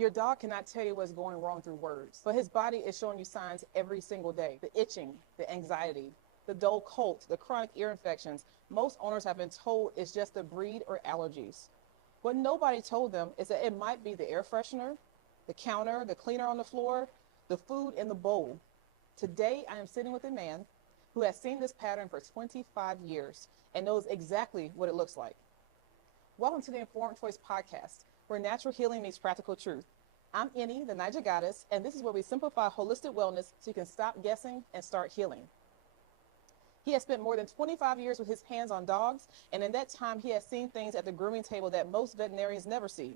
Your dog cannot tell you what's going wrong through words, but his body is showing you signs every single day. The itching, the anxiety, the dull coat, the chronic ear infections. Most owners have been told it's just the breed or allergies. What nobody told them is that it might be the air freshener, the counter, the cleaner on the floor, the food in the bowl. Today, I am sitting with a man who has seen this pattern for 25 years and knows exactly what it looks like. Welcome to the Informed Choice Podcast, where natural healing meets practical truth. I'm Eni, the Naija goddess, and this is where we simplify holistic wellness so you can stop guessing and start healing. He has spent more than 25 years with his hands on dogs, and in that time, he has seen things at the grooming table that most veterinarians never see.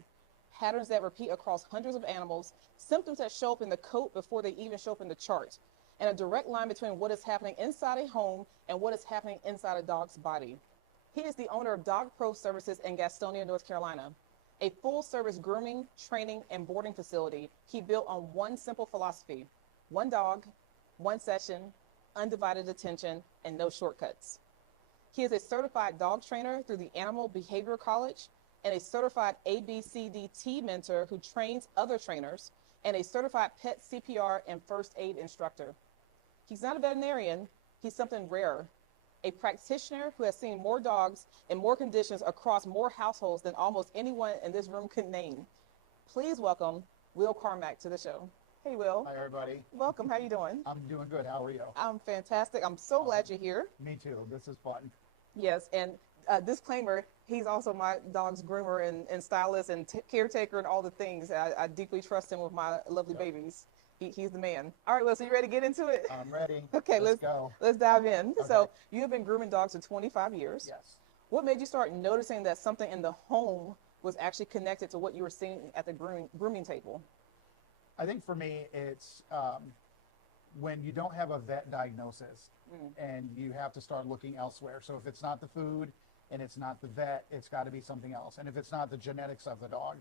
Patterns that repeat across hundreds of animals, symptoms that show up in the coat before they even show up in the chart, and a direct line between what is happening inside a home and what is happening inside a dog's body. He is the owner of Dog Pro Services in Gastonia, North Carolina, a full-service grooming, training, and boarding facility he built on one simple philosophy: one dog, one session, undivided attention, and no shortcuts. He is a certified dog trainer through the Animal Behavior College and a certified ABCDT mentor who trains other trainers and a certified pet CPR and first aid instructor. He's not a veterinarian, he's something rarer. A practitioner who has seen more dogs in more conditions across more households than almost anyone in this room could name. Please welcome Will Carmack to the show. Hey, Will. Hi, everybody. Welcome. How you doing? I'm doing good. How are you? I'm fantastic. I'm so glad you're here. Me too. This is fun. Yes, and disclaimer, he's also my dog's groomer and stylist and caretaker and all the things. I deeply trust him with my lovely babies. He's the man. All right, Will, so you ready to get into it? I'm ready. Okay, let's go. Let's dive in. Okay. So you have been grooming dogs for 25 years. Yes. What made you start noticing that something in the home was actually connected to what you were seeing at the grooming table? I think for me, it's when you don't have a vet diagnosis and you have to start looking elsewhere. So if it's not the food and it's not the vet, it's got to be something else. And if it's not the genetics of the dog,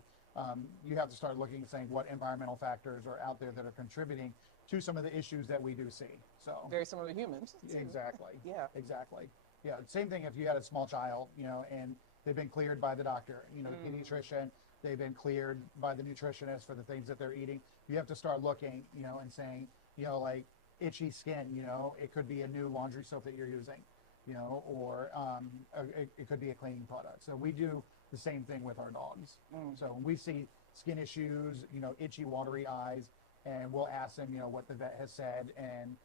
you have to start looking and saying what environmental factors are out there that are contributing to some of the issues that we do see. So very similar to humans. Exactly. Yeah. Exactly. Yeah. Same thing if you had a small child, and they've been cleared by the doctor, pediatrician, they've been cleared by the nutritionist for the things that they're eating. You have to start looking, and saying, like itchy skin, it could be a new laundry soap that you're using, or it could be a cleaning product. So we do the same thing with our dogs. So when we see skin issues, itchy, watery eyes, and we'll ask them, what the vet has said, and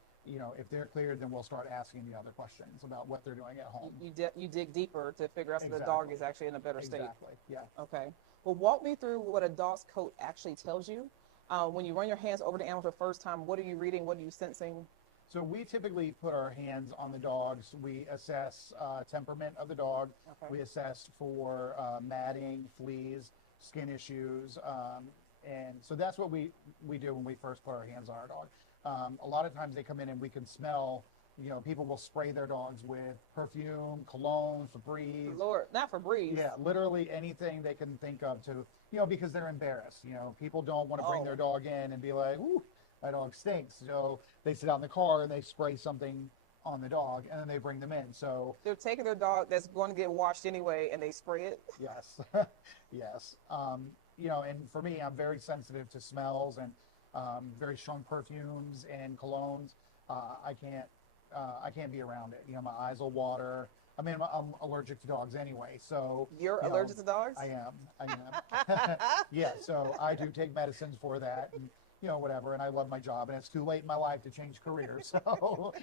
if they're cleared, then we'll start asking the other questions about what they're doing at home. You dig deeper to figure out if the dog is actually in a better state. Exactly. Yeah. Okay. Well, walk me through what a dog's coat actually tells you. When you run your hands over the animal for the first time, what are you reading? What are you sensing? So we typically put our hands on the dogs. We assess temperament of the dog. Okay. We assess for matting, fleas, skin issues. And so that's what we do when we first put our hands on our dog. A lot of times they come in and we can smell, people will spray their dogs with perfume, cologne, Febreze. Lord, not Febreze. Yeah, literally anything they can think of to, because they're embarrassed. People don't want to bring their dog in and be like, ooh, my dog stinks. So they sit out in the car and they spray something on the dog and then they bring them in. So they're taking their dog that's going to get washed anyway and they spray it. Yes. Yes. And for me, I'm very sensitive to smells and very strong perfumes and colognes. I can't be around it. My eyes will water. I mean, I'm allergic to dogs anyway. So you're allergic to dogs? I am. Yeah. So I do take medicines for that. And, whatever, and I love my job, and it's too late in my life to change careers, so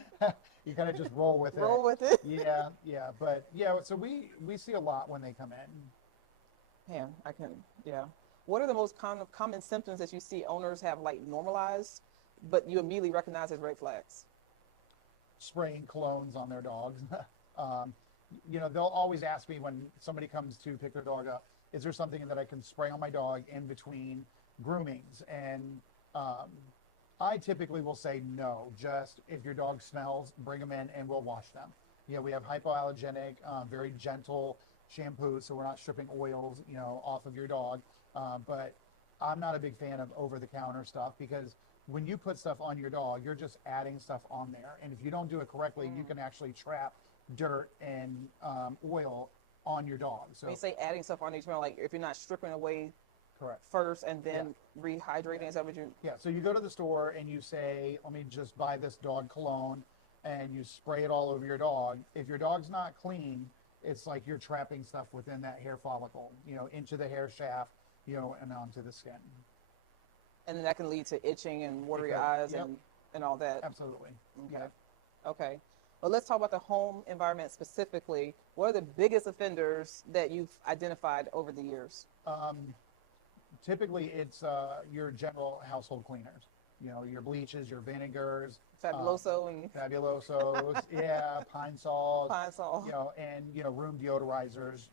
you kind of just roll with it. Roll with it. Yeah, but so we see a lot when they come in. Man, What are the most common symptoms that you see owners have normalized, but you immediately recognize as red flags? Spraying colognes on their dogs. They'll always ask me when somebody comes to pick their dog up, is there something that I can spray on my dog in between groomings? And I typically will say no. Just if your dog smells, bring them in and we'll wash them. We have hypoallergenic, very gentle shampoo, so we're not stripping oils, off of your dog. But I'm not a big fan of over-the-counter stuff because when you put stuff on your dog, you're just adding stuff on there. And if you don't do it correctly, you can actually trap dirt and oil on your dog. So when you say adding stuff on each one, like if you're not stripping away Correct. first and then rehydrating? Is that what you? Yeah, so you go to the store and you say, let me just buy this dog cologne, and you spray it all over your dog. If your dog's not clean, it's like you're trapping stuff within that hair follicle, into the hair shaft, and onto the skin. And then that can lead to itching and watery could, eyes yep. and all that. Absolutely. Okay. Yeah. Okay. Well, let's talk about the home environment specifically. What are the biggest offenders that you've identified over the years? Typically, it's your general household cleaners. Your bleaches, your vinegars, Fabuloso and Fabulosos, yeah, Pine Sol, Pine Sol. and room deodorizers.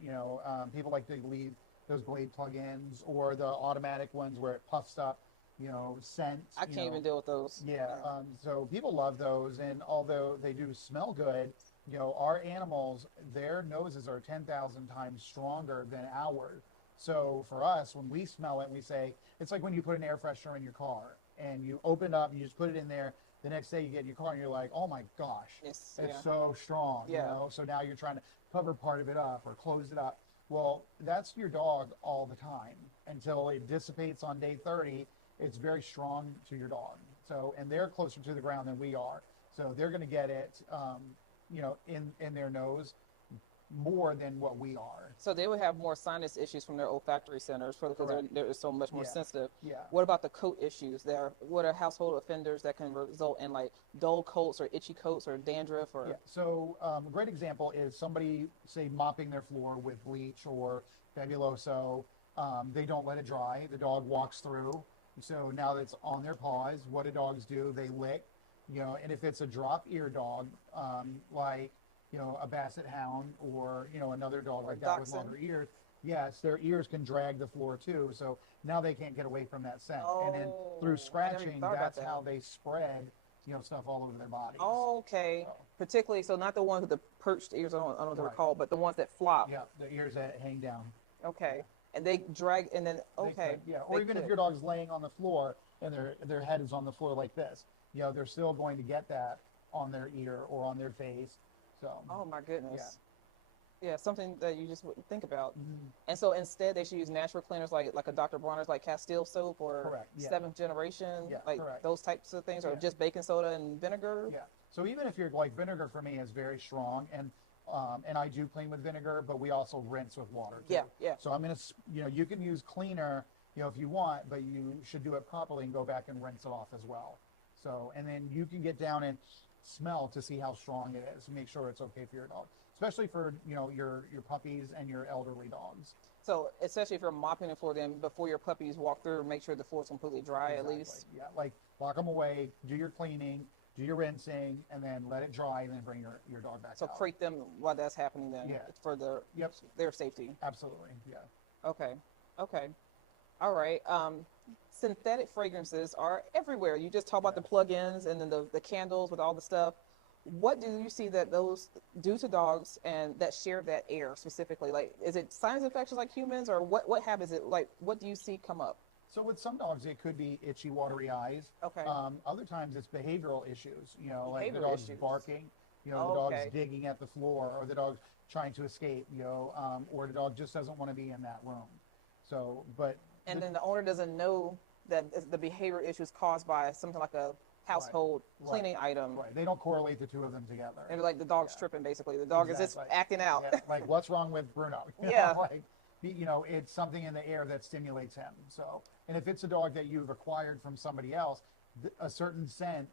People like to leave those Glade plug-ins or the automatic ones where it puffs up, scent. I can't even deal with those. Yeah, so people love those, and although they do smell good, our animals, their noses are 10,000 times stronger than ours. So for us, when we smell it, we say, it's like when you put an air freshener in your car and you open it up and you just put it in there. The next day you get in your car and you're like, oh my gosh, it's so strong. So now you're trying to cover part of it up or close it up. Well, that's your dog all the time until it dissipates on day 30. It's very strong to your dog. So, and they're closer to the ground than we are. So they're going to get it, in their nose more than what we are. So they would have more sinus issues from their olfactory centers because they're so much more sensitive. Yeah. What about the coat issues? What are household offenders that can result in like dull coats or itchy coats or dandruff? Or So a great example is somebody, say, mopping their floor with bleach or Fabuloso. They don't let it dry. The dog walks through. So now that's on their paws. What do dogs do? They lick. And if it's a drop ear dog, like a basset hound or another dog like that with longer ears, yes, their ears can drag the floor too. So now they can't get away from that scent. And then through scratching, that's how they spread stuff all over their bodies. Okay. So. Particularly, so not the ones with the perched ears, I don't know what they're called, but the ones that flop. Yeah, the ears that hang down. Okay. And they drag, and then, okay. Or even if your dog's laying on the floor and their head is on the floor like this, they're still going to get that on their ear or on their face. So. Oh my goodness. Yeah, something that you just wouldn't think about. Mm-hmm. And so instead they should use natural cleaners like a Dr. Bronner's, like Castile soap or seventh generation, those types of things, or just baking soda and vinegar. Yeah. So even if you're like, vinegar for me is very strong, and I do clean with vinegar, but we also rinse with water too. Yeah. So I'm gonna, you can use cleaner, if you want, but you should do it properly and go back and rinse it off as well. So, and then you can get down and smell to see how strong it is. Make sure it's okay for your dog, especially for your puppies and your elderly dogs. So especially if you're mopping the floor, then before your puppies walk through, make sure the floor is completely dry at least. Yeah, like lock them away, do your cleaning, do your rinsing, and then let it dry, and then bring your dog back out. So crate them while that's happening then for their safety. Absolutely, yeah. Okay. All right. Synthetic fragrances are everywhere. You just talk about the plug-ins and then the candles with all the stuff. What do you see that those do to dogs and that share that air specifically? Like, is it sinus infections like humans, or what happens? What do you see come up? So with some dogs, it could be itchy, watery eyes. Okay. Other times it's behavioral issues, like the dog's barking, the dog's digging at the floor, or the dog's trying to escape, or the dog just doesn't want to be in that room. So, and then the owner doesn't know that the behavior issues caused by something like a household cleaning item. Right. They don't correlate the two of them together. And like the dog's tripping, basically. The dog is just acting out. Yeah. Like, what's wrong with Bruno? It's something in the air that stimulates him. So, and if it's a dog that you've acquired from somebody else, a certain scent,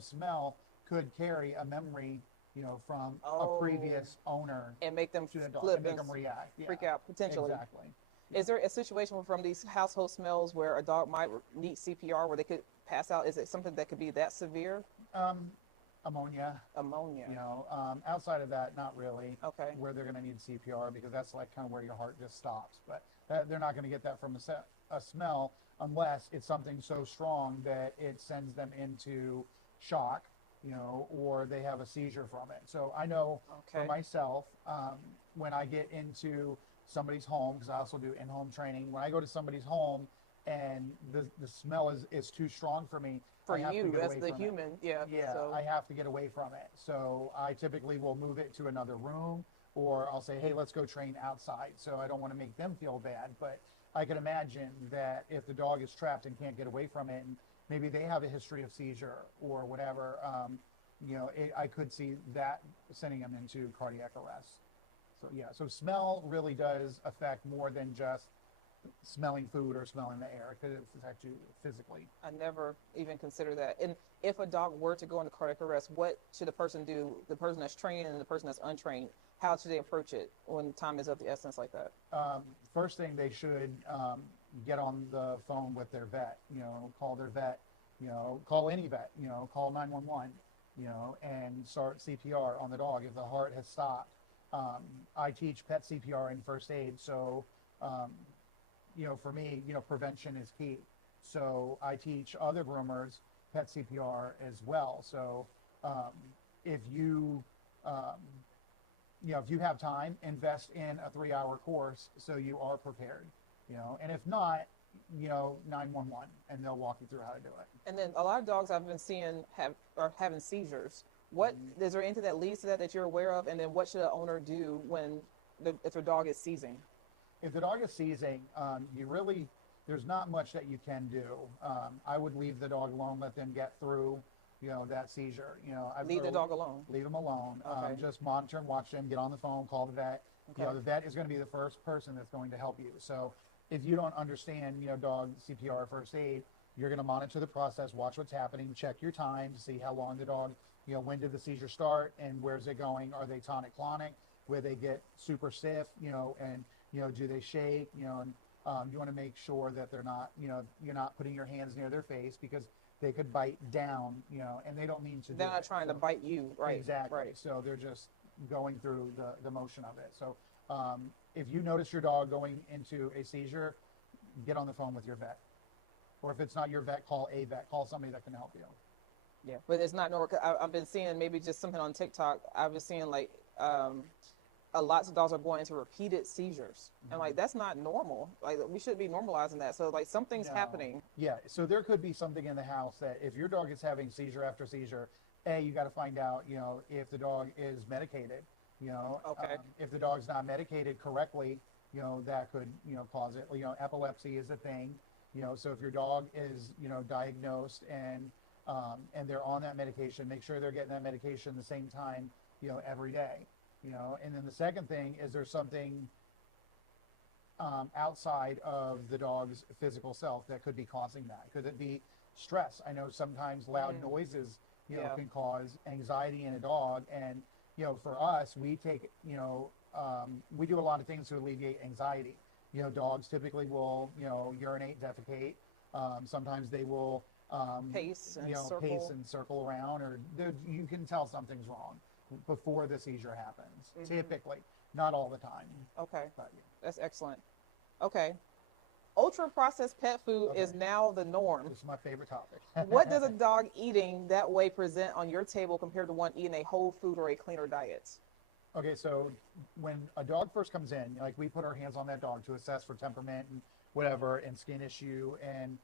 smell could carry a memory, from a previous owner. And make them flip and make them react. Freak out, potentially. Exactly. Is there a situation from these household smells where a dog might need CPR, where they could pass out? Is it something that could be that severe? Ammonia. Ammonia. Outside of that, not really. Okay. Where they're going to need CPR, because that's like kind of where your heart just stops. But they're not going to get that from a smell unless it's something so strong that it sends them into shock, or they have a seizure from it. So I know for myself, when I get into somebody's home, because I also do in-home training, when I go to somebody's home and the smell is too strong for me, for you as the human, so I have to get away from it. So I typically will move it to another room, or I'll say, hey, let's go train outside. So I don't want to make them feel bad, but I can imagine that if the dog is trapped and can't get away from it, and maybe they have a history of seizure or whatever, I could see that sending them into cardiac arrest. So yeah, so smell really does affect more than just smelling food or smelling the air, because it affects you physically. I never even consider that. And if a dog were to go into cardiac arrest, what should the person do? The person that's trained and the person that's untrained, how should they approach it when time is of the essence like that? First thing, they should get on the phone with their vet, call their vet, call any vet, call 911, and start CPR on the dog if the heart has stopped. I teach pet CPR and first aid, so for me, prevention is key. So I teach other groomers pet CPR as well. So if you have time, invest in a 3-hour course so you are prepared. And if not, 911, and they'll walk you through how to do it. And then a lot of dogs I've been seeing are having seizures. What is there anything that leads to that you're aware of? And then what should an owner do if their dog is seizing? If the dog is seizing, there's not much that you can do. I would leave the dog alone, let them get through, that seizure. Leave the dog alone. Leave them alone. Okay. Just monitor and watch them. Get on the phone, call the vet. Okay. The vet is going to be the first person that's going to help you. So if you don't understand, dog CPR first aid, you're going to monitor the process, watch what's happening, check your time to see how long the dog, when did the seizure start and where's it going? Are they tonic-clonic, where they get super stiff, and do they shake? And you want to make sure that they're not, you're not putting your hands near their face, because they could bite down, and they don't mean to. They're not trying to bite you, right? Exactly. Right. So they're just going through the motion of it. So if you notice your dog going into a seizure, get on the phone with your vet. Or if it's not your vet, call a vet. Call somebody that can help you. Yeah, but it's not normal. I've been seeing maybe just something on TikTok. I've been seeing like lots of dogs are going into repeated seizures. And like, that's not normal. Like, we should be normalizing that. So like, something's happening. Yeah, so there could be something in the house that if your dog is having seizure after seizure, you got to find out, if the dog is medicated, Okay. if the dog's not medicated correctly, that could, cause it. Epilepsy is a thing, so if your dog is, diagnosed and they're on that medication, make sure they're getting that medication the same time, every day. And then the second thing is, there's something outside of the dog's physical self that could be causing that. Could it be stress? I know sometimes loud noises, can cause anxiety in a dog. And, for us, we take, we do a lot of things to alleviate anxiety. Dogs typically will, urinate, defecate. Sometimes they will, Pace and pace and circle around, or you can tell something's wrong before the seizure happens. Typically, not all the time. Okay, But, that's excellent. Okay, ultra-processed pet food is now the norm. this is my favorite topic. What does a dog eating that way present on your table compared to one eating a whole food or a cleaner diet? Okay, so when a dog first comes in, like, we put our hands on that dog to assess for temperament and whatever, and skin issue, and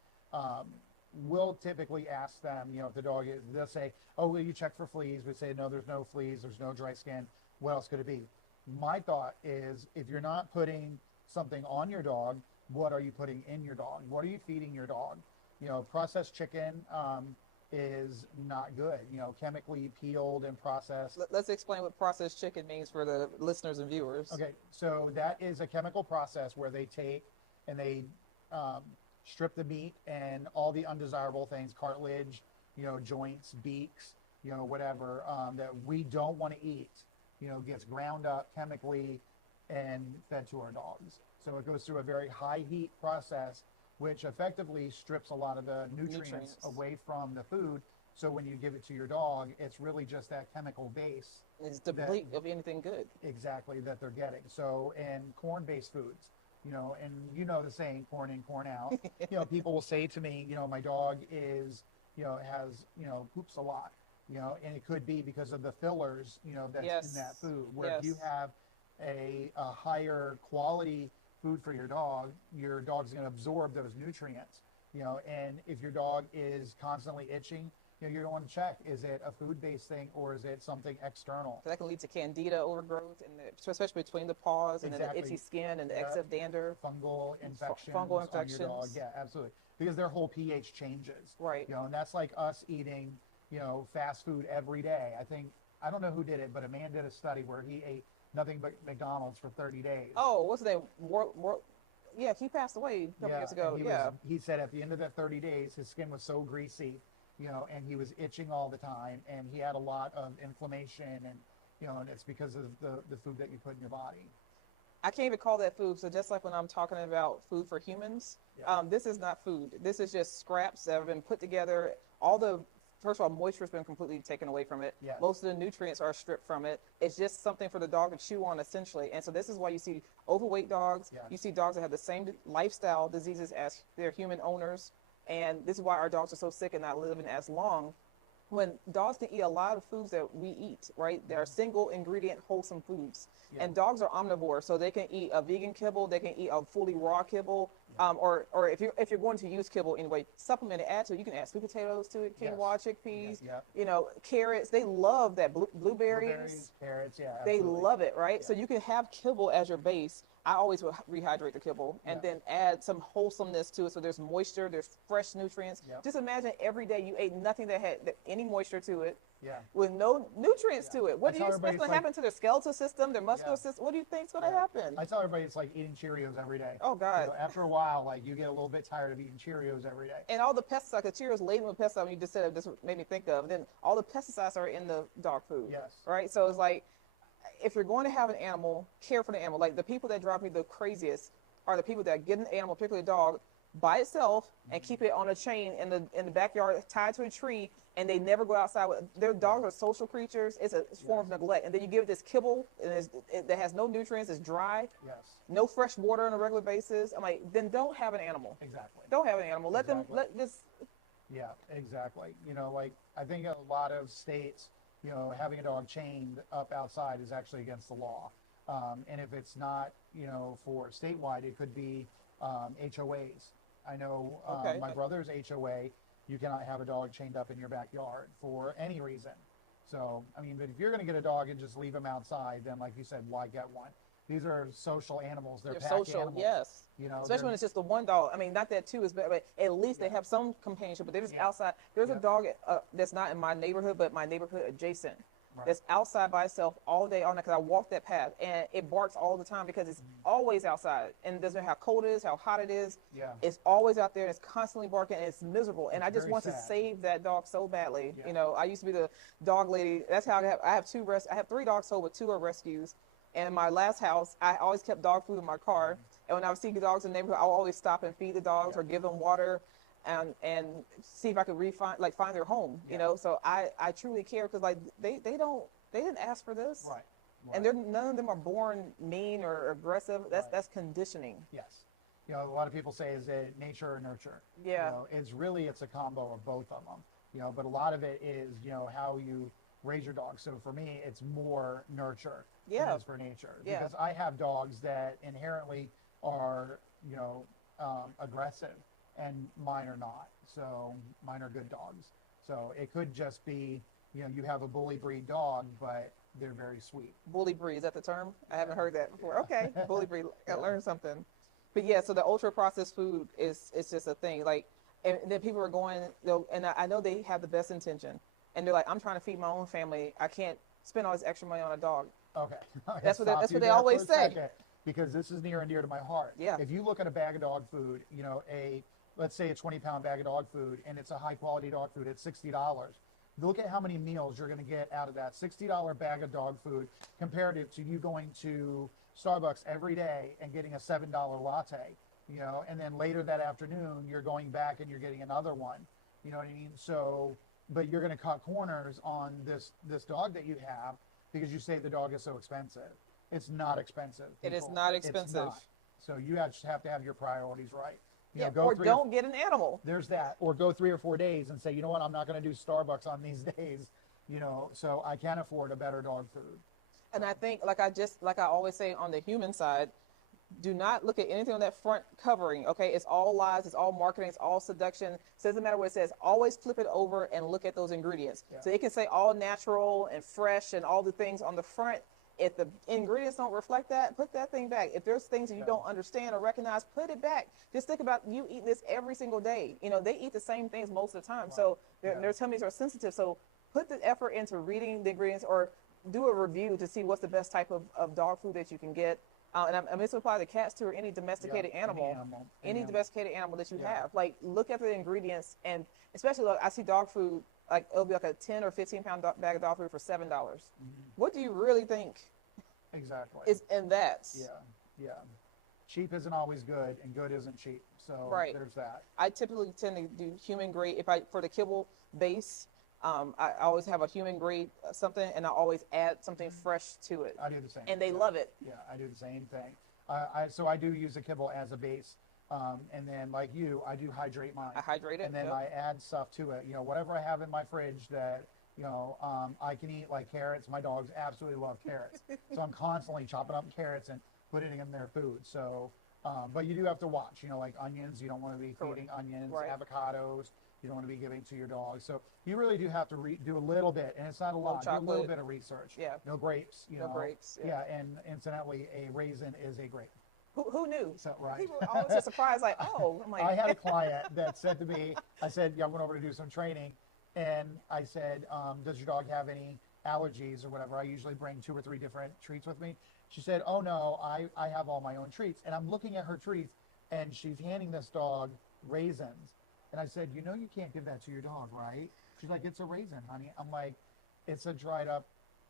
we'll typically ask them, if the dog is, they'll say, oh, will you check for fleas? We say, no, there's no fleas, there's no dry skin. What else could it be? My thought is, if you're not putting something on your dog, what are you putting in your dog? What are you feeding your dog? Processed chicken is not good, chemically peeled and processed. Let's explain what processed chicken means for the listeners and viewers. Okay, so that is a chemical process where they take and they strip the meat and all the undesirable things, cartilage, joints, beaks, whatever, that we don't want to eat, gets ground up chemically and fed to our dogs. So it goes through a very high heat process, which effectively strips a lot of the nutrients away from the food. So when you give it to your dog, it's really just that chemical base. It's deplete of anything good. Exactly, that they're getting. So, and corn-based foods, and the saying, corn in, corn out. People will say to me, my dog is, has, poops a lot, and it could be because of the fillers, that's in that food. Where if you have a higher quality food for your dog's going to absorb those nutrients, and if your dog is constantly itching, you want to check, is it a food-based thing or is it something external? So that can lead to candida overgrowth, and especially between the paws and then the itchy skin and the excess dander. Fungal infections Fungal on your dog. infections. Yeah, absolutely. Because their whole pH changes. Right. And that's like us eating, fast food every day. I don't know who did it, but a man did a study where he ate nothing but McDonald's for 30 days. Oh, what's the name? Yeah, he passed away a couple years ago. He said at the end of that 30 days, his skin was so greasy, and he was itching all the time, and he had a lot of inflammation, and and it's because of the food that you put in your body. I can't even call that food. So just like when I'm talking about food for humans, this is not food. This is just scraps that have been put together. First of all, moisture has been completely taken away from it. Yes. Most of the nutrients are stripped from it. It's just something for the dog to chew on, essentially. And so this is why you see overweight dogs. Yes. You see dogs that have the same lifestyle diseases as their human owners. And this is why our dogs are so sick and not living as long. When dogs can eat a lot of foods that we eat, right? They are single ingredient wholesome foods. Yeah. And dogs are omnivores, so they can eat a vegan kibble, they can eat a fully raw kibble, or if you're going to use kibble anyway, supplement it, add to it. You can add sweet potatoes to it, quinoa, chickpeas, carrots. They love that. Blueberries, carrots, yeah. They Absolutely. love it, right? Yeah. So you can have kibble as your base. I always will rehydrate the kibble and then add some wholesomeness to it. So there's moisture, there's fresh nutrients. Yep. Just imagine every day you ate nothing that had any moisture to it, Yeah. with no nutrients to it. What do you expect everybody to it's happen to their skeletal system, their muscular system? What do you think's going to happen? I tell everybody it's like eating Cheerios every day. Oh, God. After a while, like you get a little bit tired of eating Cheerios every day. And all the pesticides, the Cheerios laden with pesticides, you just said it, this made me think of. Then all the pesticides are in the dog food. Yes. Right? So it's like, if you're going to have an animal, care for the animal. Like the people that drive me the craziest are the people that get an animal, particularly a dog, by itself and keep it on a chain in the backyard tied to a tree, and they never go outside. Their dogs are social creatures. It's a form of neglect. And then you give it this kibble that has no nutrients, it's dry, no fresh water on a regular basis. I'm like, then don't have an animal. Exactly. Don't have an animal. Let this. Yeah, exactly. Like I think a lot of states, having a dog chained up outside is actually against the law. And if it's not, for statewide, it could be HOAs. I know my brother's HOA, you cannot have a dog chained up in your backyard for any reason. So, I mean, but if you're going to get a dog and just leave him outside, then like you said, why get one? These are social animals. They're pack social, animals. yes. Especially when it's just the one dog. I mean, not that two is bad, but at least they have some companionship. But they're just outside. There's a dog that's not in my neighborhood, but my neighborhood adjacent. That's outside by itself all day, all night, because I walk that path, and it barks all the time because it's always outside, and it doesn't matter how cold it is, how hot it is. Yeah. It's always out there, and it's constantly barking, and it's miserable. And I just very want to sad. save that dog so badly. Yeah. I used to be the dog lady. That's how I have I have 3 dogs sold, but 2 are rescues. And in my last house, I always kept dog food in my car. And when I would see dogs in the neighborhood, I would always stop and feed the dogs or give them water. And see if I could find their home, So I truly care because they didn't ask for this, Right. And none of them are born mean or aggressive. That's conditioning. Yes. A lot of people say, is it nature or nurture? Yeah. It's a combo of both of them. But a lot of it is how you raise your dog. So for me, it's more nurture than it is for nature. Yeah. Because I have dogs that inherently are aggressive, and mine are not. So mine are good dogs. So it could just be you have a bully breed dog, but they're very sweet. Bully breed, is that the term? I haven't heard that before. Okay, bully breed. I learned something. But yeah, so the ultra processed food is just a thing. And then people are going, and I know they have the best intention, and they're like, I'm trying to feed my own family. I can't spend all this extra money on a dog. Okay. That's what they always say. Because this is near and dear to my heart. Yeah. If you look at a bag of dog food, let's say a 20-pound bag of dog food, and it's a high quality dog food at $60. Look at how many meals you're going to get out of that $60 bag of dog food comparative to you going to Starbucks every day and getting a $7 latte, and then later that afternoon you're going back and you're getting another one. You know what I mean? So, but you're going to cut corners on this dog that you have because you say the dog is so expensive. It's not expensive. It is not expensive. It's not. So you just have to have your priorities right. Don't get an animal. There's that. Or go 3 or 4 days and say, you know what, I'm not going to do Starbucks on these days, so I can afford a better dog food. And I think, like I always say on the human side, Do not look at anything on that front covering, okay? It's all lies, it's all marketing, it's all seduction. It doesn't matter what it says. Always flip it over and look at those ingredients. Yeah. So it can say all natural and fresh and all the things on the front. If the ingredients don't reflect that, put that thing back. If there's things that you don't understand or recognize, put it back. Just think about you eat this every single day. You know, they eat the same things most of the time. Right. So their tummies are sensitive. So put the effort into reading the ingredients or do a review to see what's the best type of dog food that you can get. And I'm going to apply to cats too, or any domesticated animal, any domesticated animal that you have. Like, look at the ingredients, and especially, look, I see dog food, like, it'll be like a 10 or 15 pound bag of dog food for $7. What do you really think is in that? Yeah. Cheap isn't always good, and good isn't cheap. So there's that. I typically tend to do human grade. For the kibble base, I always have a human grade something, and I always add something fresh to it. I do the same. And they love it. Yeah, I do the same thing. So I do use a kibble as a base. And then, like you, I do hydrate mine. I hydrate it. And then I add stuff to it. You know, whatever I have in my fridge that, you know, I can eat, like carrots. My dogs absolutely love carrots. So I'm constantly chopping up carrots and putting them in their food. So, but you do have to watch, you know, like onions. You don't want to be feeding onions, avocados. You don't want to be giving to your dog. So you really do have to do a little bit, and it's not a lot. Do a little bit of research. Yeah. No grapes. No grapes. Yeah. And incidentally, a raisin is a grape. Who knew? So, right. People are always surprised, like, oh. I'm like, I had a client that said to me, I said, yeah, I went over to do some training, and I said, does your dog have any allergies or whatever? I usually bring 2 or 3 different treats with me. She said, oh no, I have all my own treats. And I'm looking at her treats, and she's handing this dog raisins. And I said, you know, you can't give that to your dog, right? She's like, it's a raisin, honey. I'm like, it's a dried up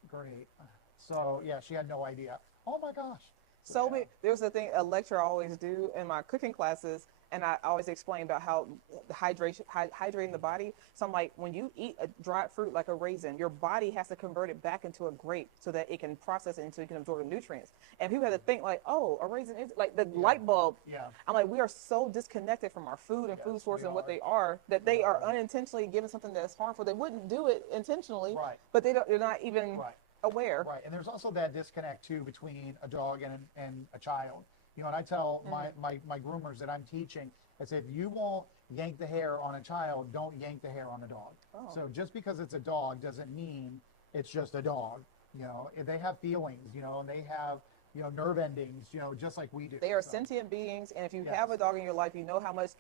grape. So yeah, she had no idea. Oh my gosh. So there's a thing, a lecture I always do in my cooking classes, and I always explain about how the hydrating the body. So I'm like, when you eat a dried fruit like a raisin, your body has to convert it back into a grape so that it can process it and so you can absorb the nutrients. And people have to think like, oh, a raisin is like the light bulb. Yeah. I'm like, we are so disconnected from our food and food source and what they are, that they are unintentionally giving something that's harmful. They wouldn't do it intentionally, but they're not even aware. Right. And there's also that disconnect too between a dog and a child. You know, and I tell my groomers that I'm teaching, I say, if you won't yank the hair on a child, don't yank the hair on a dog. Oh. So just because it's a dog doesn't mean it's just a dog. You know, they have feelings, you know, and they have, you know, nerve endings, you know, just like we do. They are sentient beings, and if you have a dog in your life, you know how much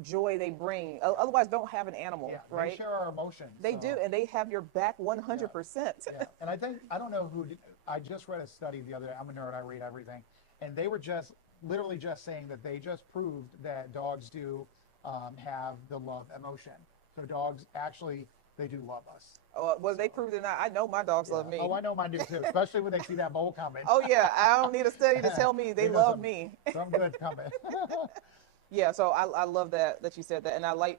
joy they bring. Otherwise, don't have an animal, right? They share our emotions. They do, and they have your back 100%. Yeah. And I think, I don't know who, I just read a study the other day. I'm a nerd, I read everything. And they were just literally just saying that they just proved that dogs do have the love emotion. So dogs actually, they do love us. Well, they proved it not. I know my dogs love me. Oh, I know mine do too, especially when they see that bowl coming. Oh yeah, I don't need a study to tell me they love me. Some good coming. Yeah, so I love that you said that, and I like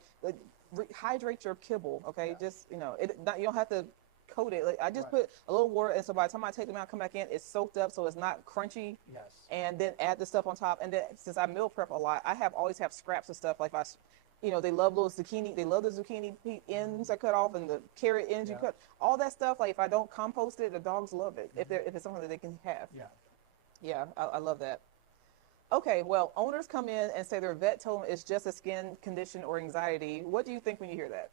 hydrate your kibble. Okay, just you know, you don't have to coat it. Like, I just put a little water, and so by the time I take them out, come back in, it's soaked up, so it's not crunchy. Yes. And then add the stuff on top, and then since I meal prep a lot, I always have scraps of stuff. Like you know, they love those zucchini. They love the zucchini ends I cut off, and the carrot ends you cut. All that stuff. Like if I don't compost it, the dogs love it. If it's something that they can have. Yeah. Yeah, I love that. Okay, well, owners come in and say their vet told them it's just a skin condition or anxiety. What do you think when you hear that?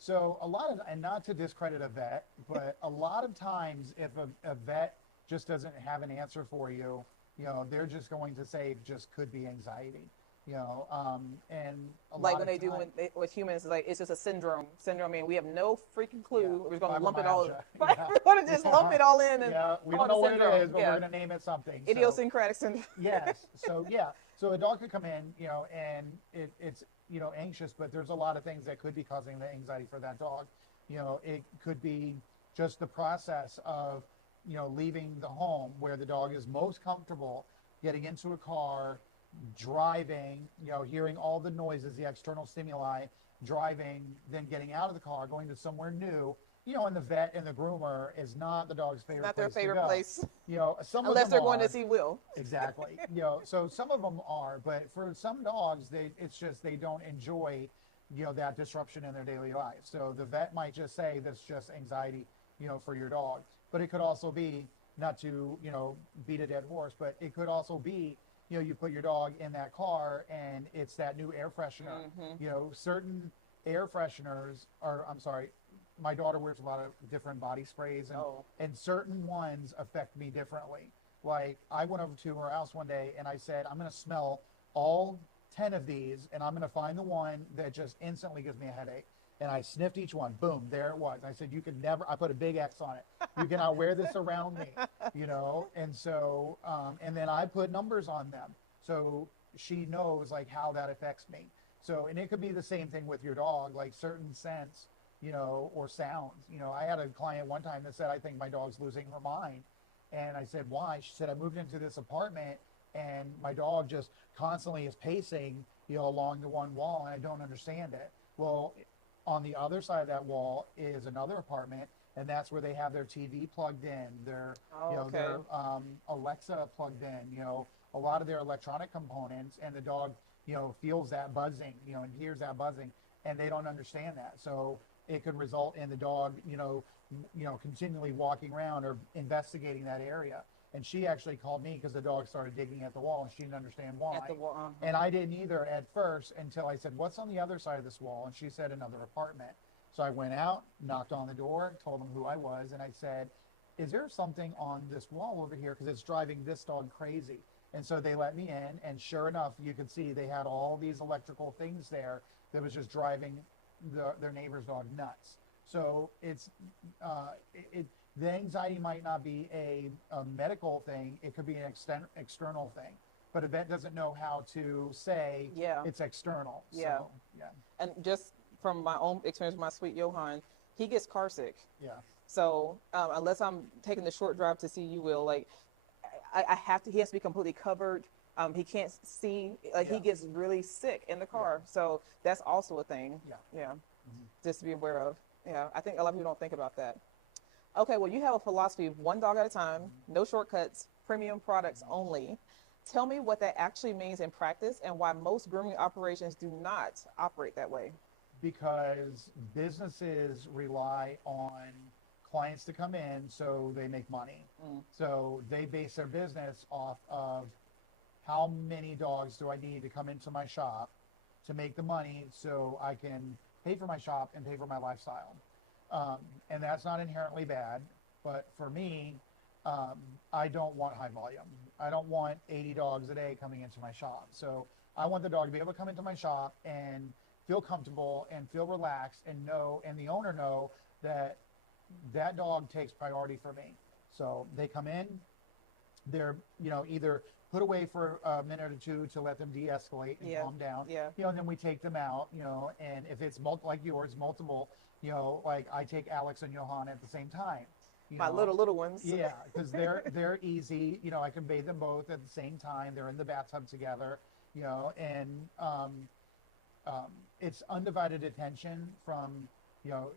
So a lot of, and not to discredit a vet, but a lot of times if a vet just doesn't have an answer for you, you know, they're just going to say it just could be anxiety, you know, and like when they do with humans, like it's just a syndrome. I mean, we have no freaking clue. We're going to lump it all. We're going to just lump it all in and we don't know what it is, but we're going to name it something. Idiosyncratic syndrome. Yes. So so a dog could come in, you know, and it's you know, anxious, but there's a lot of things that could be causing the anxiety for that dog. You know, it could be just the process of, you know, leaving the home where the dog is most comfortable, getting into a car, driving, you know, hearing all the noises, the external stimuli, driving, then getting out of the car, going to somewhere new. You know, and the vet and the groomer is not the dog's favorite place. Not their favorite place. You know, unless they're going to see Will. Exactly. You know, so some of them are, but for some dogs, it's just they don't enjoy, you know, that disruption in their daily life. So the vet might just say that's just anxiety, you know, for your dog. But it could also be, not to, you know, beat a dead horse, but it could also be, you know, you put your dog in that car and it's that new air freshener. You know, certain air fresheners are, I'm sorry, my daughter wears a lot of different body sprays, and certain ones affect me differently. Like, I went over to her house one day and I said, I'm going to smell all 10 of these and I'm going to find the one that just instantly gives me a headache. And I sniffed each one. Boom, there it was. I said, you could never, I put a big X on it. You cannot wear this around me, you know? And so, and then I put numbers on them. So she knows like how that affects me. So, and it could be the same thing with your dog, like certain scents, you know, or sounds. You know, I had a client one time that said, I think my dog's losing her mind. And I said, why? She said, I moved into this apartment and my dog just constantly is pacing, you know, along the one wall and I don't understand it. Well, on the other side of that wall is another apartment, and that's where they have their TV plugged in, their, you know, their Alexa plugged in, you know, a lot of their electronic components, and the dog, you know, feels that buzzing, you know, and hears that buzzing, and they don't understand that. So it could result in the dog, you know, continually walking around or investigating that area. And she actually called me because the dog started digging at the wall and she didn't understand why. At the wall, And I didn't either at first until I said, what's on the other side of this wall? And she said, another apartment. So I went out, knocked on the door, told them who I was, and I said, is there something on this wall over here? Because it's driving this dog crazy. And so they let me in, and sure enough, you could see they had all these electrical things there that was just driving their neighbor's dog nuts. So it's, the anxiety might not be a medical thing. It could be an external thing. But a vet doesn't know how to say it's external. Yeah. So, yeah. And just from my own experience with my sweet Johann, he gets car sick. Yeah. So unless I'm taking the short drive to see you, Will, like I have to, he has to be completely covered. He can't see, like he gets really sick in the car. So that's also a thing. Yeah. Just to be aware of. Yeah. I think a lot of people don't think about that. Okay, well, you have a philosophy of one dog at a time, no shortcuts, premium products only. Tell me what that actually means in practice and why most grooming operations do not operate that way. Because businesses rely on clients to come in so they make money. So they base their business off of how many dogs do I need to come into my shop to make the money so I can pay for my shop and pay for my lifestyle. And that's not inherently bad, but for me, I don't want high volume. I don't want 80 dogs a day coming into my shop. So I want the dog to be able to come into my shop and feel comfortable and feel relaxed and know, and the owner know that that dog takes priority for me. So they come in, they're, you know, either put away for a minute or two to let them de-escalate and calm down. You know, and then we take them out, you know, and if it's like yours, multiple, you know, like I take Alex and Johann at the same time. My little ones. Yeah, because they're easy. You know, I can bathe them both at the same time. They're in the bathtub together, you know, and it's undivided attention from, you know,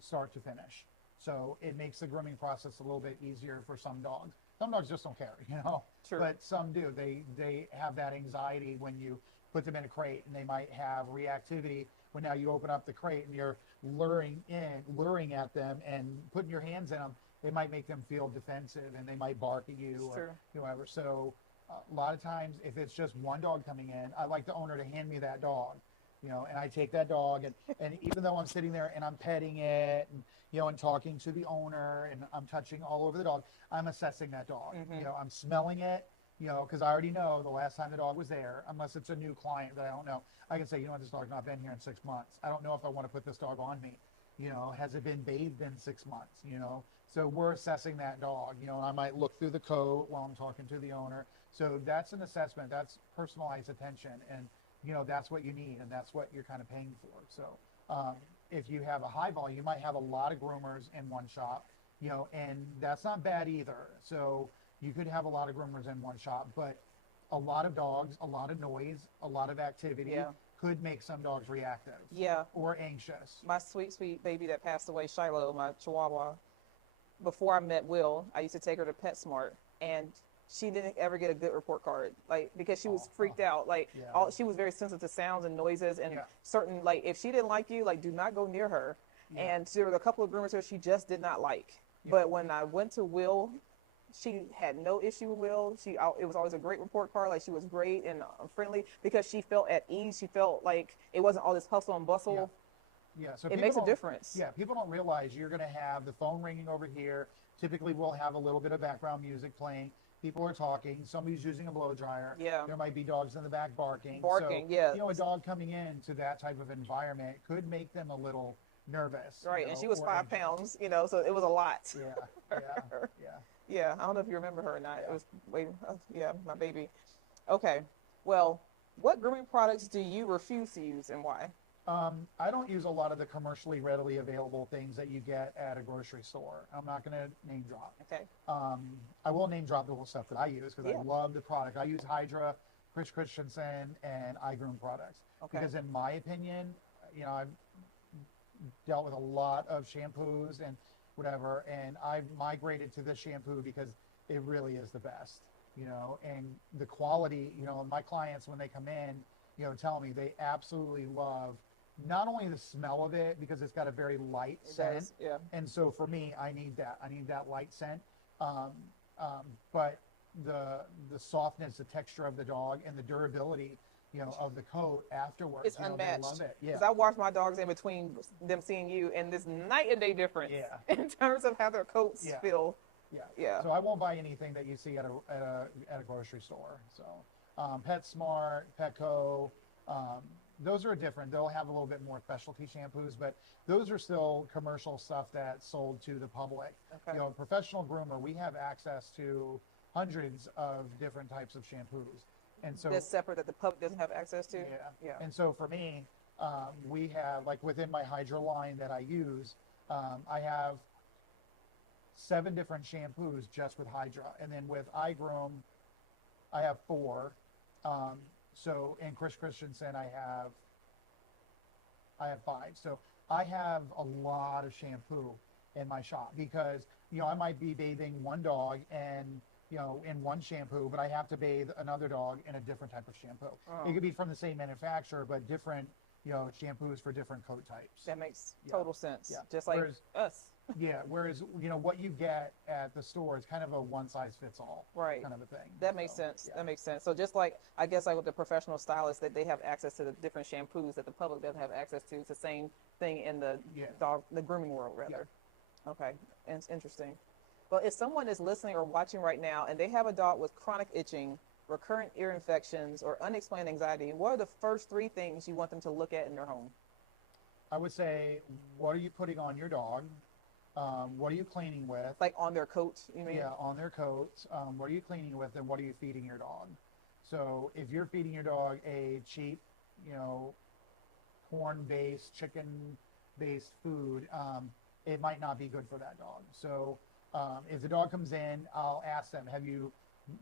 start to finish. So it makes the grooming process a little bit easier for some dogs. Some dogs just don't care, you know. True. But some do. They have that anxiety when you put them in a crate, and they might have reactivity when now you open up the crate and you're luring at them and putting your hands in them. It might make them feel defensive, and they might bark at you or whatever. So a lot of times, if it's just one dog coming in, I like the owner to hand me that dog, you know, and I take that dog, and even though I'm sitting there and I'm petting it, and, you know, and talking to the owner, and I'm touching all over the dog, I'm assessing that dog. You know, I'm smelling it, you know, because I already know the last time the dog was there, unless it's a new client that I don't know. I can say, you know what, this dog's not been here in 6 months. I don't know if I want to put this dog on me. You know, has it been bathed in 6 months, you know? So we're assessing that dog, you know, and I might look through the coat while I'm talking to the owner. So that's an assessment, that's personalized attention, and, you know, that's what you need, and that's what you're kind of paying for. So if you have a high volume, you might have a lot of groomers in one shop, you know, and that's not bad either. So you could have a lot of groomers in one shop, but a lot of dogs, a lot of noise, a lot of activity could make some dogs reactive or anxious. My sweet, sweet baby that passed away, Shiloh, my Chihuahua, before I met Will, I used to take her to PetSmart, and she didn't ever get a good report card, like, because she was freaked out. Like, she was very sensitive to sounds and noises, and certain, like, if she didn't like you, like, do not go near her. And there were a couple of groomers here she just did not like. But when I went to Will, she had no issue with Will. It was always a great report card. Like she was great and friendly because she felt at ease. She felt like it wasn't all this hustle and bustle. Yeah, so it makes a difference. Yeah, people don't realize you're going to have the phone ringing over here. Typically, we'll have a little bit of background music playing. People are talking. Somebody's using a blow dryer. Yeah. There might be dogs in the back barking. Barking, so, yeah. You know, a dog coming into that type of environment could make them a little nervous. Right, you know, and she was or 5 pounds, you know, so it was a lot. Yeah, yeah. Yeah, I don't know if you remember her or not. It was yeah, my baby. Okay, well, what grooming products do you refuse to use and why? I don't use a lot of the commercially readily available things that you get at a grocery store. I'm not going to name drop. Okay. I will name drop the little stuff that I use because I love the product. I use Hydra, Chris Christensen, and Grooming Products. Okay. Because in my opinion, you know, I've dealt with a lot of shampoos and whatever, and I've migrated to this shampoo because it really is the best, you know, and the quality, you know, my clients, when they come in, you know, tell me they absolutely love not only the smell of it because it's got a very light scent, yeah. And so for me, I need that light scent, but the softness, the texture of the dog, and the durability, you know, of the coat afterwards. It's unmatched. They love it. Yeah. Because I wash my dogs in between them seeing you, and this night and day difference in terms of how their coats feel. Yeah. So I won't buy anything that you see at a grocery store. So PetSmart, Petco, those are different. They'll have a little bit more specialty shampoos, but those are still commercial stuff that's sold to the public. Okay. You know, a professional groomer, we have access to hundreds of different types of shampoos. And so that's separate that the public doesn't have access to. Yeah. And so for me, we have, like within my Hydra line that I use, I have 7 different shampoos just with Hydra, and then with iGroom, I have 4. So in Chris Christensen, I have 5. So I have a lot of shampoo in my shop because, you know, I might be bathing one dog and, you know, in one shampoo, but I have to bathe another dog in a different type of shampoo. It could be from the same manufacturer, but different, you know, shampoos for different coat types. That makes total sense. Yeah. Just like us. Yeah. Whereas, you know, what you get at the store is kind of a one size fits all kind of a thing. That makes sense. That makes sense. So just like, I guess like with the professional stylists, that they have access to the different shampoos that the public doesn't have access to. It's the same thing in the the grooming world, rather. Yeah. Okay. And it's interesting. Well, if someone is listening or watching right now and they have a dog with chronic itching, recurrent ear infections, or unexplained anxiety, what are the first 3 things you want them to look at in their home? I would say, what are you putting on your dog? What are you cleaning with? Like on their coat, you mean? Yeah, on their coats. What are you cleaning with, and what are you feeding your dog? So if you're feeding your dog a cheap, you know, corn-based, chicken-based food, it might not be good for that dog. So if the dog comes in, I'll ask them, have you,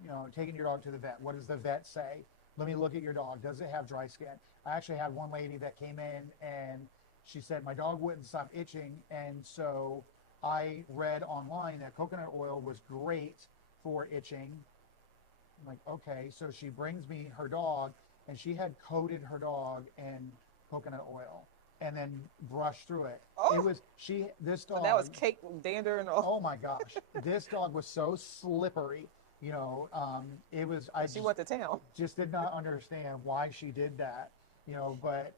you know, taken your dog to the vet? What does the vet say? Let me look at your dog. Does it have dry skin? I actually had one lady that came in and she said, my dog wouldn't stop itching. And so I read online that coconut oil was great for itching. I'm like, okay. So she brings me her dog and she had coated her dog in coconut oil and then brushed through it. Oh. It was, this dog. So that was cake dander and all. Oh my gosh. This dog was so slippery. You know, it was, she went to town. Just did not understand why she did that, you know, but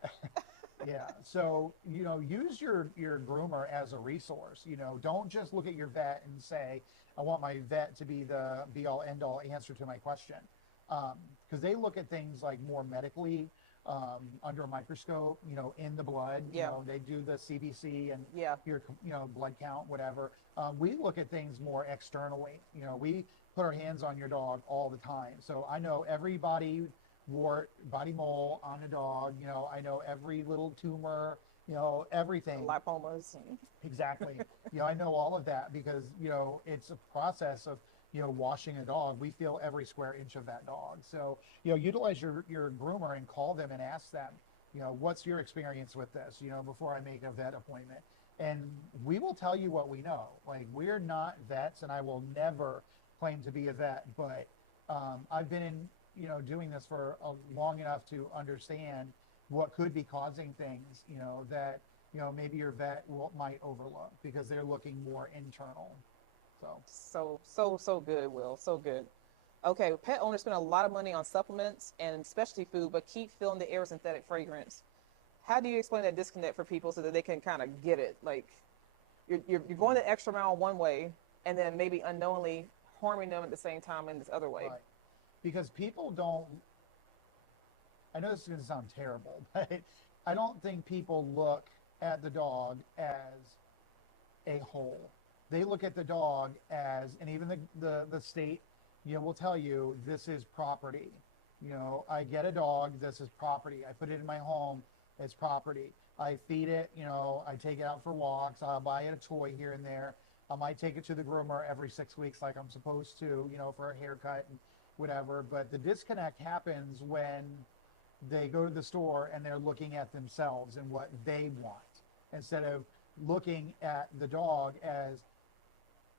yeah. So, you know, use your groomer as a resource, you know, don't just look at your vet and say, I want my vet to be the be all end all answer to my question. Because they look at things like more medically, under a microscope, you know, in the blood, you know, they do the CBC and your, you know, blood count, whatever. We look at things more externally, you know, we put our hands on your dog all the time. So I know every body wart, body mole on a dog, you know, I know every little tumor, you know, everything. Lipomas. Exactly. You know, I know all of that because, you know, it's a process of, you know, washing a dog. We feel every square inch of that dog. So, you know, utilize your groomer and call them and ask them, you know, what's your experience with this, you know, before I make a vet appointment. And we will tell you what we know. Like, we're not vets, and I will never claim to be a vet, but I've been in, you know, doing this for long enough to understand what could be causing things, you know, that, you know, maybe your vet might overlook because they're looking more internal. So good, Will. So good. Okay, pet owners spend a lot of money on supplements and specialty food, but keep filling the air with synthetic fragrance. How do you explain that disconnect for people so that they can kind of get it? Like, you're going the extra mile one way, and then maybe unknowingly harming them at the same time in this other way. Right. Because people don't, I know this is going to sound terrible, but I don't think people look at the dog as a whole. They look at the dog as, and even the state, will tell you this is property. I get a dog, this is property. I put it in my home, it's property. I feed it, I take it out for walks. I'll buy it a toy here and there. I might take it to the groomer every 6 weeks like I'm supposed to, for a haircut and whatever. But the disconnect happens when they go to the store and they're looking at themselves and what they want instead of looking at the dog as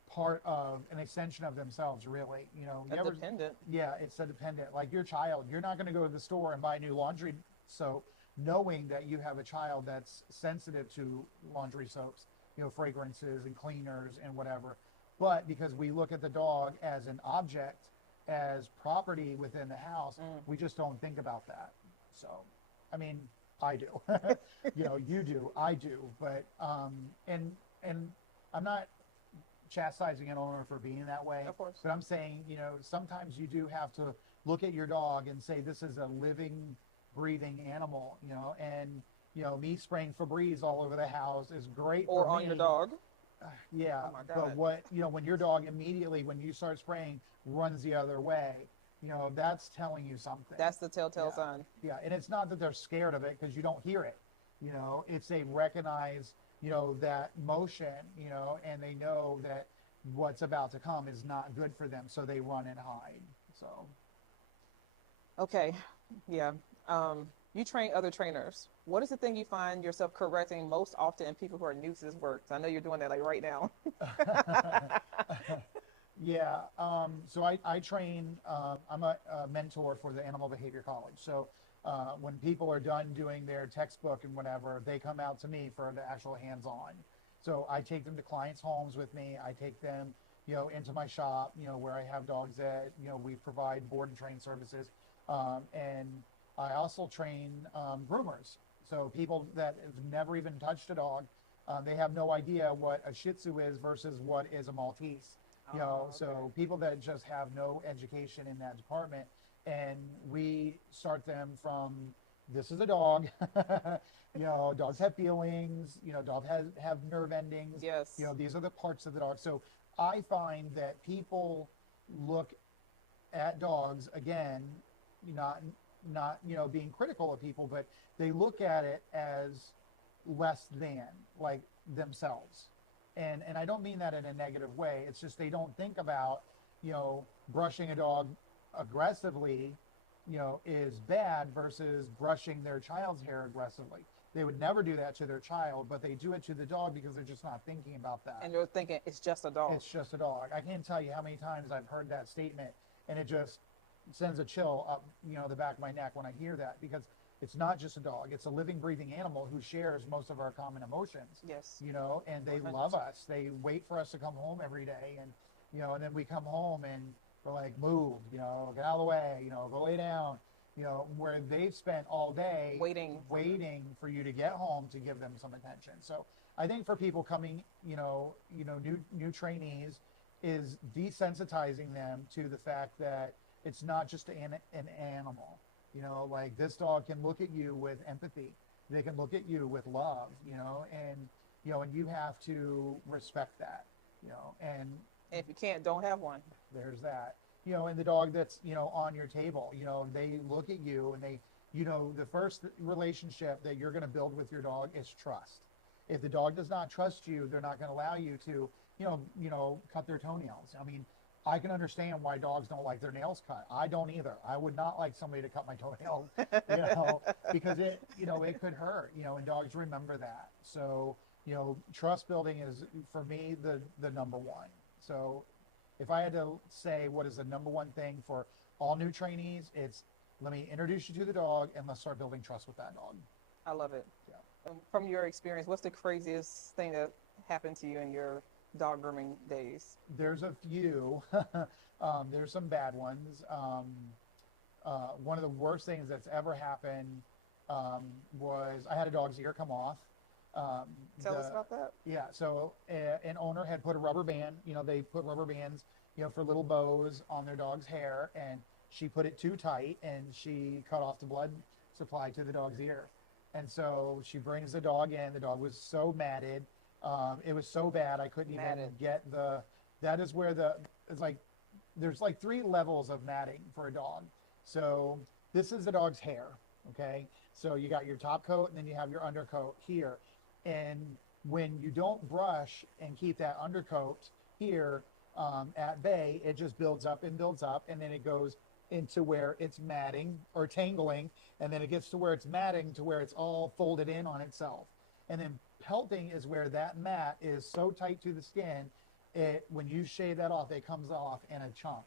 part of an extension of themselves, really. Dependent. Yeah, it's a dependent. Like your child, you're not going to go to the store and buy new laundry soap knowing that you have a child that's sensitive to laundry soaps, fragrances and cleaners and whatever. But because we look at the dog as an object, as property within the house, we just don't think about that. So, I mean, I do. You do, I do. But and I'm not chastising an owner for being that way. Of course. But I'm saying, sometimes you do have to look at your dog and say this is a living, breathing animal, and me spraying Febreze all over the house is great Or for on me. your dog. Yeah, Oh my but God. what, when your dog immediately, when you start spraying, runs the other way, that's telling you something. That's the telltale sign. Yeah, and it's not that they're scared of it because you don't hear it. It's they recognize, that motion, and they know that what's about to come is not good for them, so they run and hide. So. Okay, yeah. You train other trainers. What is the thing you find yourself correcting most often in people who are new to this work? I know you're doing that like right now. Yeah, so I train, I'm a mentor for the Animal Behavior College. So when people are done doing their textbook and whatever, they come out to me for the actual hands-on. So I take them to clients' homes with me. I take them, into my shop, where I have dogs that, we provide board and train services. And I also train groomers. So people that have never even touched a dog, they have no idea what a Shih Tzu is versus what is a Maltese. Okay. So people that just have no education in that department, and we start them from this is a dog. Dogs have feelings. Dogs have nerve endings. Yes. These are the parts of the dog. So I find that people look at dogs again, not being critical of people, but they look at it as less than, like themselves. And I don't mean that in a negative way. It's just they don't think about, brushing a dog aggressively, is bad versus brushing their child's hair aggressively. They would never do that to their child, but they do it to the dog because they're just not thinking about that. And you're thinking it's just a dog. It's just a dog. I can't tell you how many times I've heard that statement, and it just sends a chill up, the back of my neck when I hear that, because it's not just a dog. It's a living, breathing animal who shares most of our common emotions. Yes. And they 100%. love us. They wait for us to come home every day, and and then we come home and we're like, move, get out of the way, go lay down, where they've spent all day Waiting for you to get home to give them some attention. So I think for people coming, new trainees, is desensitizing them to the fact that it's not just an animal. Like this dog can look at you with empathy. They can look at you with love, and you have to respect that, and if you can't, don't have one. there's that, and the dog that's, on your table, they look at you and they, the first relationship that you're going to build with your dog is trust. If the dog does not trust you, they're not going to allow you to, cut their toenails. I mean, I can understand why dogs don't like their nails cut. I don't either. I would not like somebody to cut my toenails, because it, it could hurt, and dogs remember that. So, trust building is, for me, the number one. So if I had to say what is the number one thing for all new trainees, it's let me introduce you to the dog and let's start building trust with that dog. I love it. Yeah. From your experience, what's the craziest thing that happened to you in your dog grooming days? There's a few. There's some bad ones. One of the worst things that's ever happened was I had a dog's ear come off. Tell us about that. Yeah, so an owner had put a rubber band, they put rubber bands, for little bows on their dog's hair, and she put it too tight and she cut off the blood supply to the dog's ear. And so she brings the dog in. The dog was so matted. It was so bad I couldn't even get that is where there's like 3 levels of matting for a dog. So this is the dog's hair, okay? So you got your top coat and then you have your undercoat here. And when you don't brush and keep that undercoat here at bay, it just builds up, and then it goes into where it's matting or tangling, and then it gets to where it's matting to where it's all folded in on itself. And then pelting is where that mat is so tight to the skin, when you shave that off, it comes off in a chunk.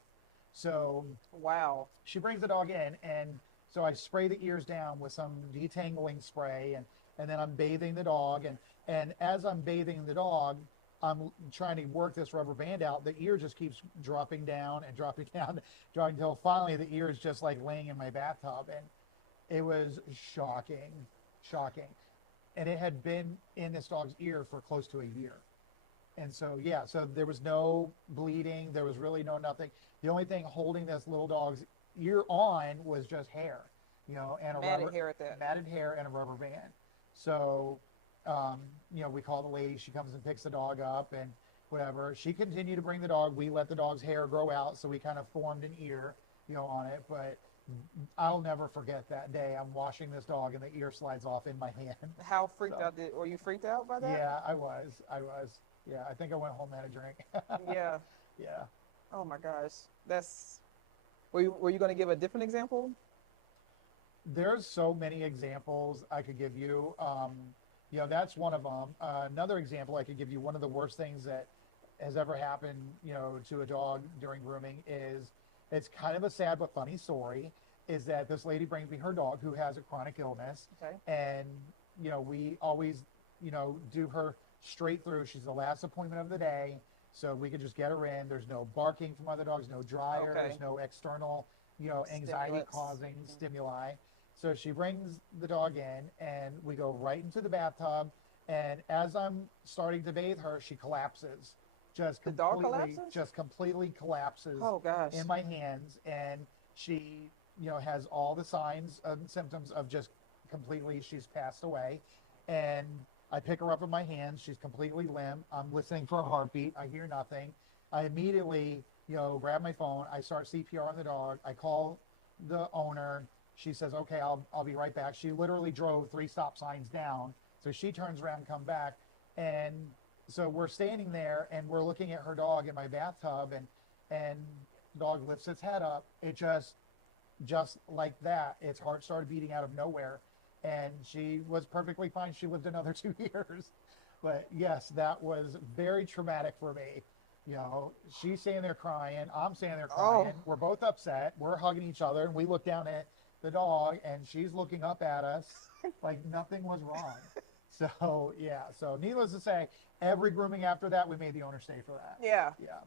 So wow, she brings the dog in, and so I spray the ears down with some detangling spray, and then I'm bathing the dog, and as I'm bathing the dog, I'm trying to work this rubber band out. The ear just keeps dropping down and dropping down, dropping until finally the ear is just like laying in my bathtub, and it was shocking. And it had been in this dog's ear for close to a year. And so, yeah, so there was no bleeding. There was really nothing. The only thing holding this little dog's ear on was just hair, and a matted hair and a rubber band. So, we call the lady. She comes and picks the dog up and whatever. She continued to bring the dog. We let the dog's hair grow out, so we kind of formed an ear, on it. But I'll never forget that day. I'm washing this dog and the ear slides off in my hand. How freaked out were you freaked out by that? Yeah, I was. Yeah, I think I went home and had a drink. Yeah. Yeah. Oh my gosh. Were you going to give a different example? There's so many examples I could give you. That's one of them. Another example I could give you, one of the worst things that has ever happened, to a dog during grooming is, it's kind of a sad but funny story, is that this lady brings me her dog who has a chronic illness. Okay. And, we always, do her straight through. She's the last appointment of the day, so we could just get her in. There's no barking from other dogs, no dryer, there's no external, anxiety-causing stimuli. So she brings the dog in, and we go right into the bathtub, and as I'm starting to bathe her, she collapses. The dog collapses? Just completely collapses. Oh, gosh. In my hands, and she, has all the signs and symptoms of just completely, she's passed away. And I pick her up in my hands. She's completely limp. I'm listening for a heartbeat. I hear nothing. I immediately, grab my phone. I start CPR on the dog. I call the owner. She says, okay, I'll be right back. She literally drove 3 stop signs down. So she turns around and come back. And so we're standing there and we're looking at her dog in my bathtub, and the dog lifts its head up. It just like that, its heart started beating out of nowhere. And she was perfectly fine. She lived another 2 years. But yes, that was very traumatic for me. She's standing there crying. I'm standing there crying. Oh. We're both upset. We're hugging each other. And we look down at the dog, and she's looking up at us like nothing was wrong. So, yeah. So needless to say, every grooming after that, we made the owner stay for that. Yeah. Yeah.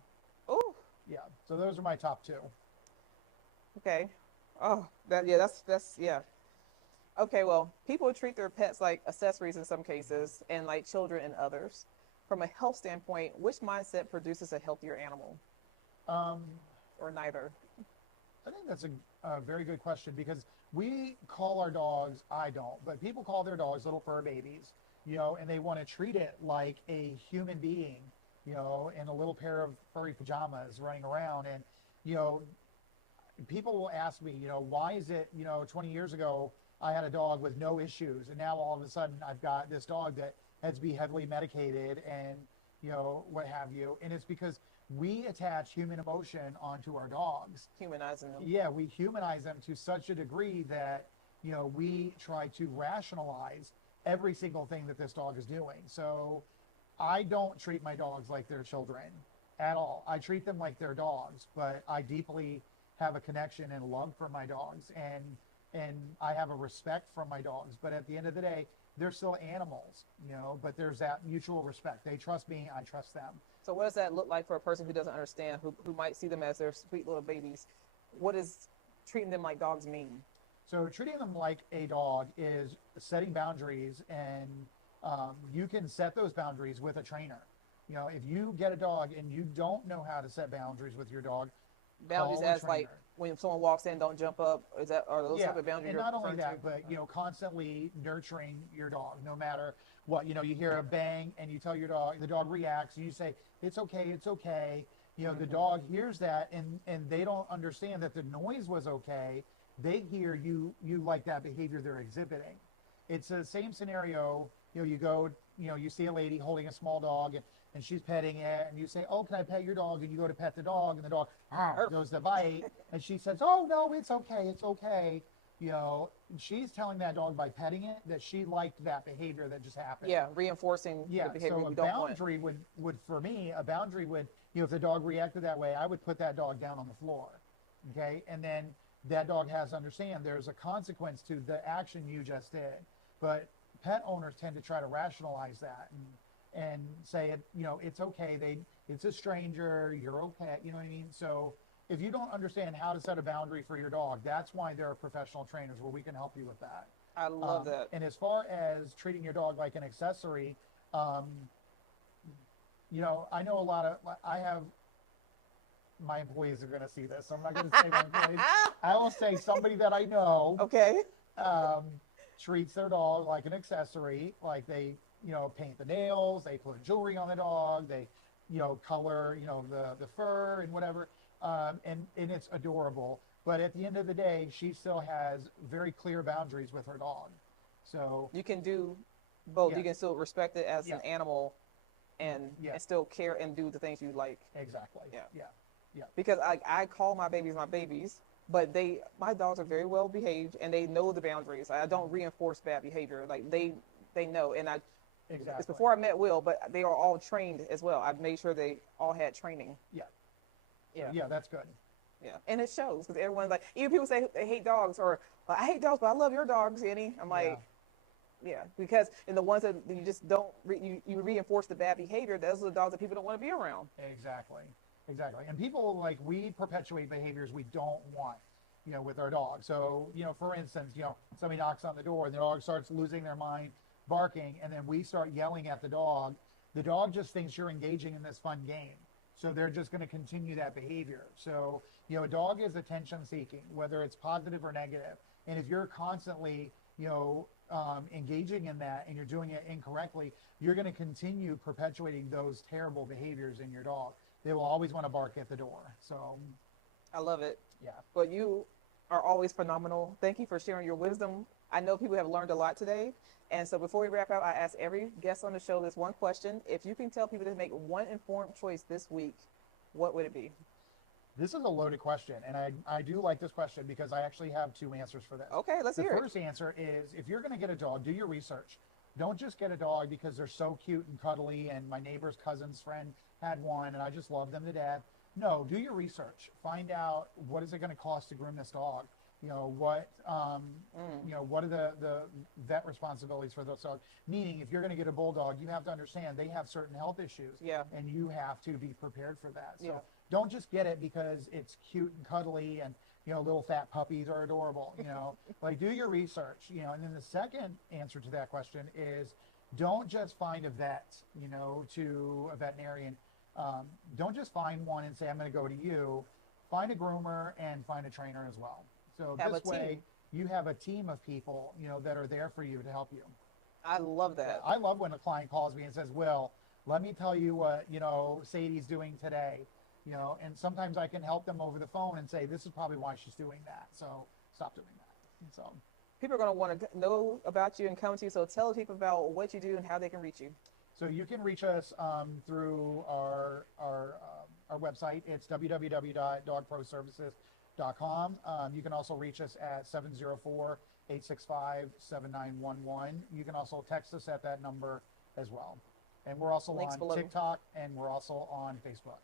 Oh. Yeah. So those are my top 2. Okay. Oh, that's yeah. Okay, well, people treat their pets like accessories in some cases and like children in others. From a health standpoint, which mindset produces a healthier animal? Or neither? I think that's a very good question, because we call our dogs, I don't, but people call their dogs little fur babies, and they want to treat it like a human being, in a little pair of furry pajamas running around. And, people will ask me, why is it, 20 years ago, I had a dog with no issues, and now all of a sudden I've got this dog that has to be heavily medicated and, what have you. And it's because we attach human emotion onto our dogs. Humanizing them. Yeah, we humanize them to such a degree that, we try to rationalize every single thing that this dog is doing. So I don't treat my dogs like they're children at all. I treat them like they're dogs, but I deeply have a connection and love for my dogs, and I have a respect for my dogs. But at the end of the day, they're still animals, but there's that mutual respect. They trust me, I trust them. So what does that look like for a person who doesn't understand, who might see them as their sweet little babies? What does treating them like dogs mean? So treating them like a dog is setting boundaries, and you can set those boundaries with a trainer. If you get a dog and you don't know how to set boundaries with your dog, boundaries call a as like trainer. when someone walks in, don't jump up. Are those type of boundaries? And not only that, but constantly nurturing your dog, no matter what. You hear a bang and you tell your dog, the dog reacts, and you say, it's okay, it's okay. The dog hears that, and they don't understand that the noise was okay. They hear you like that behavior they're exhibiting. It's the same scenario. You go, you see a lady holding a small dog, and she's petting it, and you say, oh, can I pet your dog? And you go to pet the dog, and the dog goes to bite, and she says, oh, no, it's okay, it's okay. She's telling that dog by petting it that she liked that behavior that just happened. Yeah, reinforcing the behavior so you don't want. So a boundary would, for me, if the dog reacted that way, I would put that dog down on the floor, okay? And then that dog has to understand there's a consequence to the action you just did. But pet owners tend to try to rationalize that and say, it's okay. It's a stranger. You're okay. You know what I mean? So if you don't understand how to set a boundary for your dog, that's why there are professional trainers where we can help you with that. I love that. And as far as treating your dog like an accessory, I know I have, my employees are going to see this, so I'm not going to say my employees. I will say somebody that I know. Okay. Treats their dog like an accessory, like they, paint the nails, they put jewelry on the dog, they, color, the fur and whatever, and it's adorable. But at the end of the day, she still has very clear boundaries with her dog. So you can do both. Yeah. You can still respect it as Yeah. an animal, and still care and do the things you like. Exactly. Yeah. Because I call my babies, but my dogs are very well behaved and they know the boundaries. I don't reinforce bad behavior. Like they know, and Exactly. it's before I met Will, but they are all trained as well. I've made sure they all had training. Yeah, that's good. Yeah, and it shows because everyone's like, even people say they hate dogs, or I hate dogs, but I love your dogs, Annie. I'm like, because in the ones that you just don't, you reinforce the bad behavior. Those are the dogs that people don't want to be around. Exactly. And people, we perpetuate behaviors we don't want, with our dog. So, for instance, somebody knocks on the door and the dog starts losing their mind, barking, and then we start yelling at the dog. The dog just thinks you're engaging in this fun game. So they're just going to continue that behavior. So, a dog is attention seeking, whether it's positive or negative. And if you're constantly, engaging in that and you're doing it incorrectly, you're going to continue perpetuating those terrible behaviors in your dog. They will always want to bark at the door. So I love it. Yeah. But you are always phenomenal. Thank you for sharing your wisdom. I know people have learned a lot today. And so before we wrap up, I ask every guest on the show this one question. If you can tell people to make one informed choice this week, what would it be? This is a loaded question, and I do like this question because I actually have two answers for this. Okay, let's hear it. The first answer is, if you're going to get a dog, do your research. Don't just get a dog because they're so cute and cuddly, and my neighbor's cousin's friend had one, and I just love them to death. No, do your research. Find out, what is it going to cost to groom this dog? What are the vet responsibilities for those dogs? Meaning, if you're going to get a bulldog, you have to understand they have certain health issues, and you have to be prepared for that. So don't just get it because it's cute and cuddly, and little fat puppies are adorable. Do your research. And then the second answer to that question is, don't just find a vet. To a veterinarian. Don't just find one and say, I'm going to go to you. Find a groomer and find a trainer as well. So this way, you have a team of people, that are there for you to help you. I love that. I love when a client calls me and says, Will, let me tell you what, Sadie's doing today. And sometimes I can help them over the phone and say, this is probably why she's doing that. So stop doing that. So people are going to want to know about you and come to you. So tell people about what you do and how they can reach you. So you can reach us through our website. It's www.dogproservices.com. You can also reach us at 704-865-7911. You can also text us at that number as well. And we're also Links on below. TikTok, and we're also on Facebook.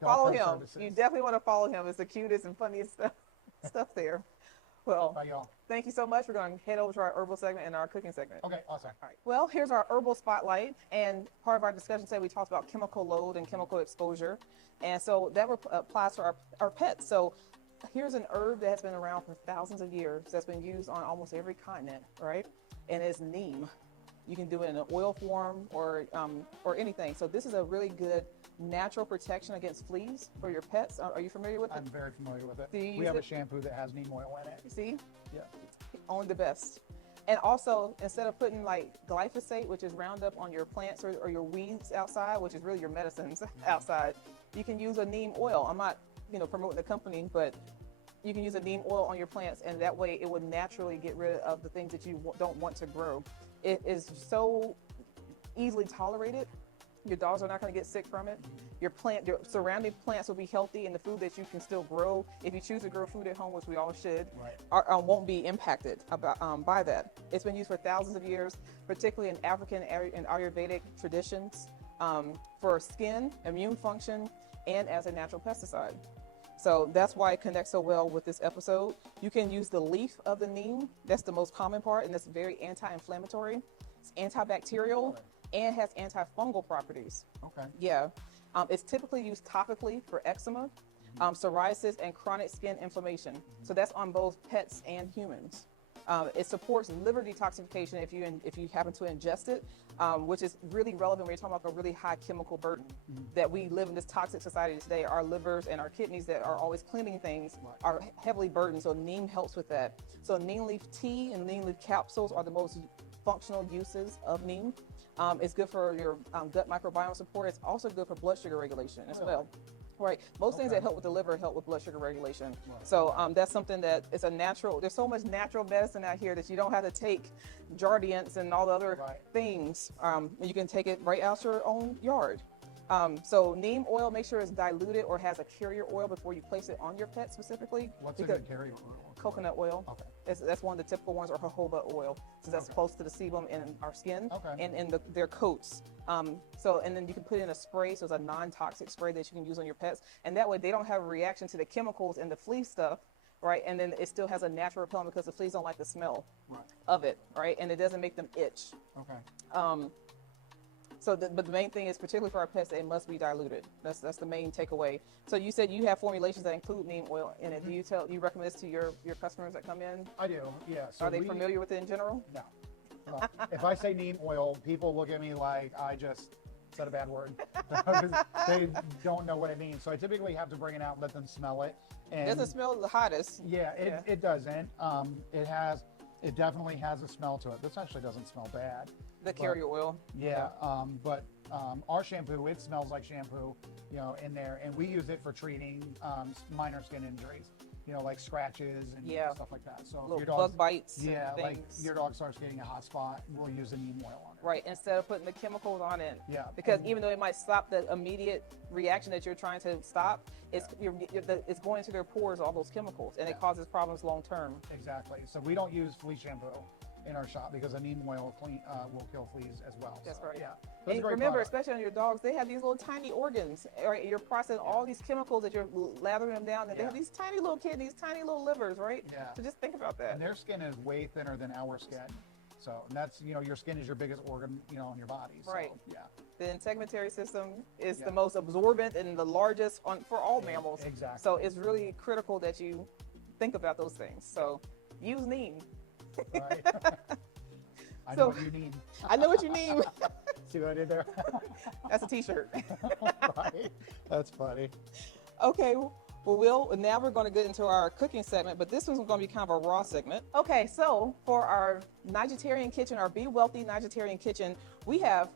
Follow him. You definitely want to follow him. It's the cutest and funniest stuff there. Well, Bye, y'all. thank you so much. We're going to head over to our herbal segment and our cooking segment. Okay, awesome. All right. Well, here's our herbal spotlight. And part of our discussion today, we talked about chemical load and chemical exposure. And so that applies to our pets. So here's an herb that has been around for thousands of years that's been used on almost every continent, right? And it's neem. You can do it in an oil form or anything. So this is a really good natural protection against fleas for your pets. Are you familiar with it? I'm very familiar with it. Do you We use have it? a shampoo that has neem oil in it. You see? Yeah. Only the best. And also, instead of putting like glyphosate, which is Roundup on your plants or your weeds outside, which is really your medicines outside, you can use a neem oil. I'm not, promoting the company, but you can use a neem oil on your plants, and that way it would naturally get rid of the things that you don't want to grow. It is so easily tolerated. Your dogs are not going to get sick from it. Your surrounding plants will be healthy, and the food that you can still grow, if you choose to grow food at home, which we all should, Right. won't be impacted by that. It's been used for thousands of years, particularly in African and Ayurvedic traditions, for skin, immune function, and as a natural pesticide. So that's why it connects so well with this episode. You can use the leaf of the neem. That's the most common part, and it's very anti-inflammatory. It's antibacterial and has antifungal properties. Okay. Yeah. It's typically used topically for eczema, psoriasis, and chronic skin inflammation. So that's on both pets and humans. It supports liver detoxification if you happen to ingest it, which is really relevant when you're talking about a really high chemical burden that we live in this toxic society today. Our livers and our kidneys that are always cleaning things are heavily burdened. So neem helps with that. So neem leaf tea and neem leaf capsules are the most functional uses of neem. It's good for your gut microbiome support. It's also good for blood sugar regulation as well. Right. Most things that help with the liver help with blood sugar regulation. Right. So that's something that is a natural, there's so much natural medicine out here that you don't have to take Jardiance and all the other things. You can take it right out your own yard. So neem oil, make sure it's diluted or has a carrier oil before you place it on your pet specifically. What's a good carrier oil? Coconut oil. Okay. That's one of the typical ones, or jojoba oil, since that's close to the sebum in our skin and in their coats. And then you can put in a spray, so it's a non-toxic spray that you can use on your pets, and that way they don't have a reaction to the chemicals and the flea stuff, right? And then it still has a natural repellent because the fleas don't like the smell of it, right? And it doesn't make them itch. Okay. But the main thing is, particularly for our pets, they must be diluted. That's the main takeaway. So you said you have formulations that include neem oil in it. Do you recommend this to your customers that come in? I do, yeah. So Are they familiar with it in general? No. If I say neem oil, people look at me like I just said a bad word. They don't know what it means. So I typically have to bring it out and let them smell it. And It doesn't smell the hottest. Yeah, it doesn't. It definitely has a smell to it. This actually doesn't smell bad. The carrier oil. Yeah, but our shampoo, it smells like shampoo, in there, and we use it for treating minor skin injuries, like scratches and stuff like that. So Little if your dog, bug bites. yeah, and like things. your dog starts getting a hot spot, we'll use the neem oil on it. Right, instead of putting the chemicals on it. Yeah. Because even though it might stop the immediate reaction that you're trying to stop, it's going into their pores, all those chemicals, and it causes problems long term. Exactly. So we don't use flea shampoo in our shop because the neem oil will kill fleas as well. That's so, right. Yeah. So And remember, especially on your dogs, they have these little tiny organs. Right? You're processing all these chemicals that you're lathering them down, and they have these tiny little kidneys, tiny little livers, right? Yeah. So just think about that. And their skin is way thinner than our skin. So, and that's, your skin is your biggest organ, in your body. So, Right. Yeah. The integumentary system is the most absorbent and the largest for all mammals. Exactly. So it's really critical that you think about those things. So use neem. Right. I So- know what you need. I know what you mean. See what I did there? That's a t-shirt. Right. That's funny. Okay. Well, now we're going to get into our cooking segment, but this one's going to be kind of a raw segment. Okay, so for our Nigerian kitchen, our Be Wealthy Nigerian kitchen, we have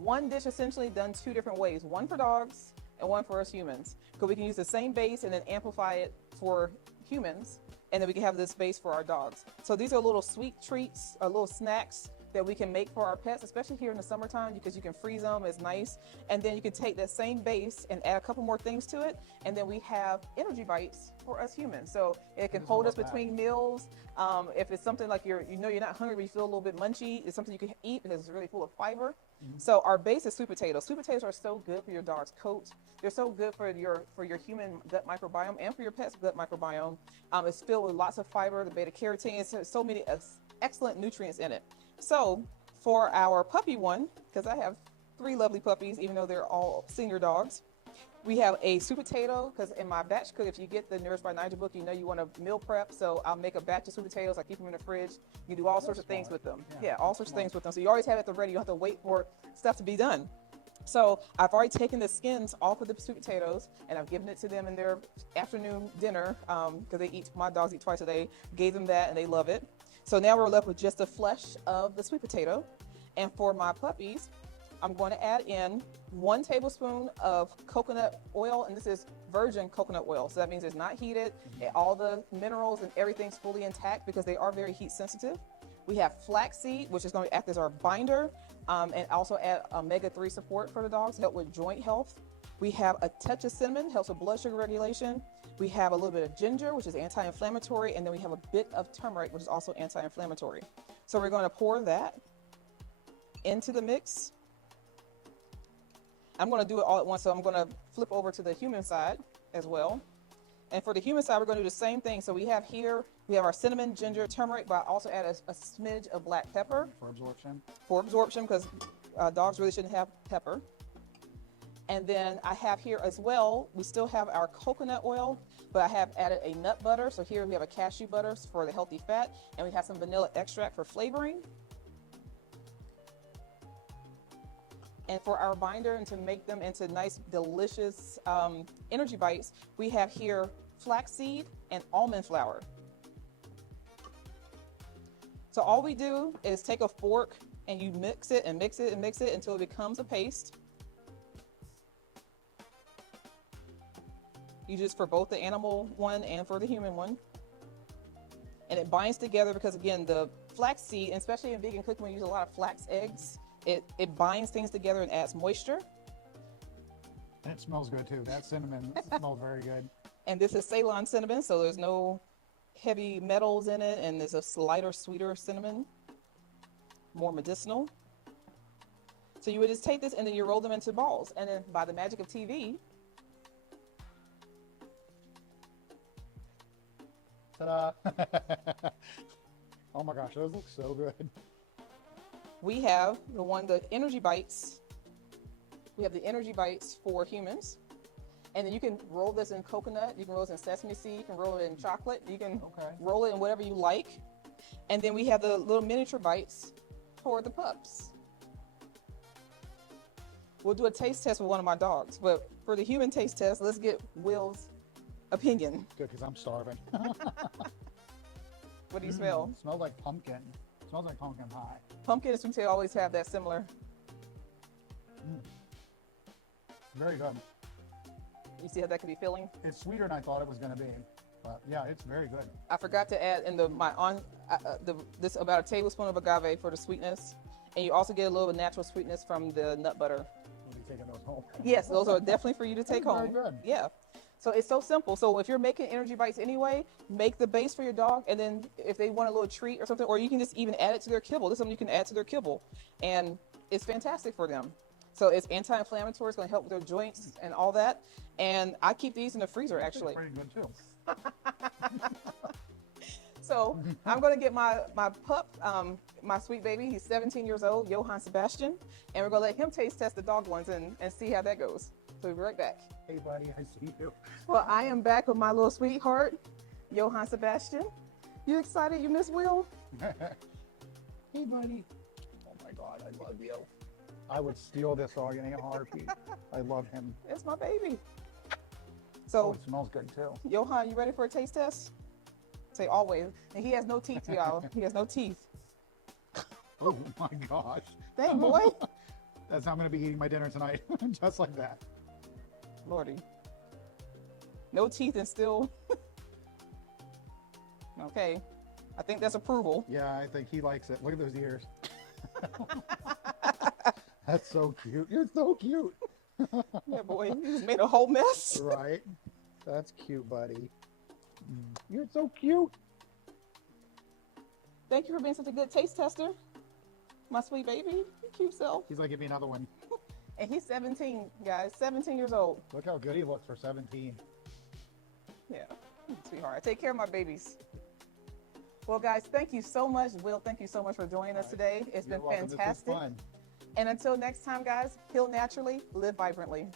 one dish essentially done two different ways, one for dogs and one for us humans. Because we can use the same base and then amplify it for humans, and then we can have this base for our dogs. So these are little sweet treats or little snacks that we can make for our pets, especially here in the summertime, because you can freeze them. It's nice. And then you can take that same base and add a couple more things to it. And then we have energy bites for us humans. So it can hold us between meals. If it's something like you're not hungry, but you feel a little bit munchy, it's something you can eat because it's really full of fiber. So our base is sweet potatoes. Sweet potatoes are so good for your dog's coat. They're so good for your human gut microbiome and for your pet's gut microbiome. It's filled with lots of fiber, the beta carotene, so many excellent nutrients in it. So for our puppy one, because I have 3 lovely puppies, even though they're all senior dogs, we have a sweet potato, because in my batch cook, if you get the Nourished by Naija book, you know you want to meal prep. So I'll make a batch of sweet potatoes. I keep them in the fridge. You do all sorts of things with them. Yeah, all sorts of things with them. So you always have it at the ready. You don't have to wait for stuff to be done. So I've already taken the skins off of the sweet potatoes, and I've given it to them in their afternoon dinner, because my dogs eat twice a day. Gave them that, and they love it. So now we're left with just the flesh of the sweet potato. And for my puppies, I'm going to add in 1 tablespoon of coconut oil, and this is virgin coconut oil. So that means it's not heated. All the minerals and everything's fully intact because they are very heat sensitive. We have flaxseed, which is going to act as our binder, and also add omega-3 support for the dogs, help with joint health. We have a touch of cinnamon, helps with blood sugar regulation. We have a little bit of ginger, which is anti-inflammatory, and then we have a bit of turmeric, which is also anti-inflammatory. So we're going to pour that into the mix. I'm going to do it all at once, so I'm going to flip over to the human side as well. And for the human side, we're going to do the same thing. So we have our cinnamon, ginger, turmeric, but I also add a smidge of black pepper. For absorption? For absorption, because dogs really shouldn't have pepper. And then I have here as well, we still have our coconut oil, but I have added a nut butter. So here we have a cashew butter for the healthy fat, and we have some vanilla extract for flavoring. And for our binder, and to make them into nice, delicious energy bites, we have here flaxseed and almond flour. So all we do is take a fork and you mix it and mix it and mix it until it becomes a paste. You just for both the animal one and for the human one. And it binds together because, again, the flaxseed, especially in vegan cooking, we use a lot of flax eggs. It binds things together and adds moisture. And it smells good too. That cinnamon smells very good. And this is Ceylon cinnamon, so there's no heavy metals in it, and there's a lighter, sweeter cinnamon, more medicinal. So you would just take this and then you roll them into balls, and then by the magic of TV, ta-da! Oh my gosh, those look so good. We have the energy bites. We have the energy bites for humans. And then you can roll this in coconut, you can roll this in sesame seed, you can roll it in chocolate, you can roll it in whatever you like. And then we have the little miniature bites for the pups. We'll do a taste test with one of my dogs, but for the human taste test, let's get Will's opinion. Good, because I'm starving. What do you smell? It smells like pumpkin. It smells like pumpkin pie. Pumpkin and sweet potato always have that similar. Very good. You see how that could be filling? It's sweeter than I thought it was going to be. But yeah, it's very good. I forgot to add in this about a tablespoon of agave for the sweetness. And you also get a little bit of natural sweetness from the nut butter. We'll be taking those home. Yes, those are definitely for you to take home. Very good. Yeah. So it's so simple. So if you're making energy bites anyway, make the base for your dog, and then if they want a little treat or something, or you can just even add it to their kibble. This is something you can add to their kibble, and it's fantastic for them. So it's anti-inflammatory. It's going to help with their joints and all that. And I keep these in the freezer actually. Pretty good too. So I'm going to get my pup, my sweet baby. He's 17 years old, Johann Sebastian, and we're going to let him taste test the dog ones and see how that goes. So we'll be right back. Hey buddy, I see you. Well, I am back with my little sweetheart, Johann Sebastian. You excited? You miss Will? Hey buddy. Oh my God, I love you. I would steal this dog in a heartbeat. I love him. It's my baby. So it smells good too. Johann, you ready for a taste test? Say always. And he has no teeth, y'all. He has no teeth. Oh my gosh. Dang, boy. That's how I'm going to be eating my dinner tonight. Just like that. Lordy. No teeth and still. Okay. I think that's approval. Yeah, I think he likes it. Look at those ears. That's so cute. You're so cute. Yeah, boy, you just made a whole mess. Right? That's cute, buddy. You're so cute. Thank you for being such a good taste tester. My sweet baby, you cute self. He's like, give me another one. And he's 17, guys, 17 years old. Look how good he looks for 17. Yeah, sweetheart. I take care of my babies. Well, guys, thank you so much. Will, thank you so much for joining us today. It's You're been welcome. This was fantastic. fun. And until next time, guys, heal naturally, live vibrantly.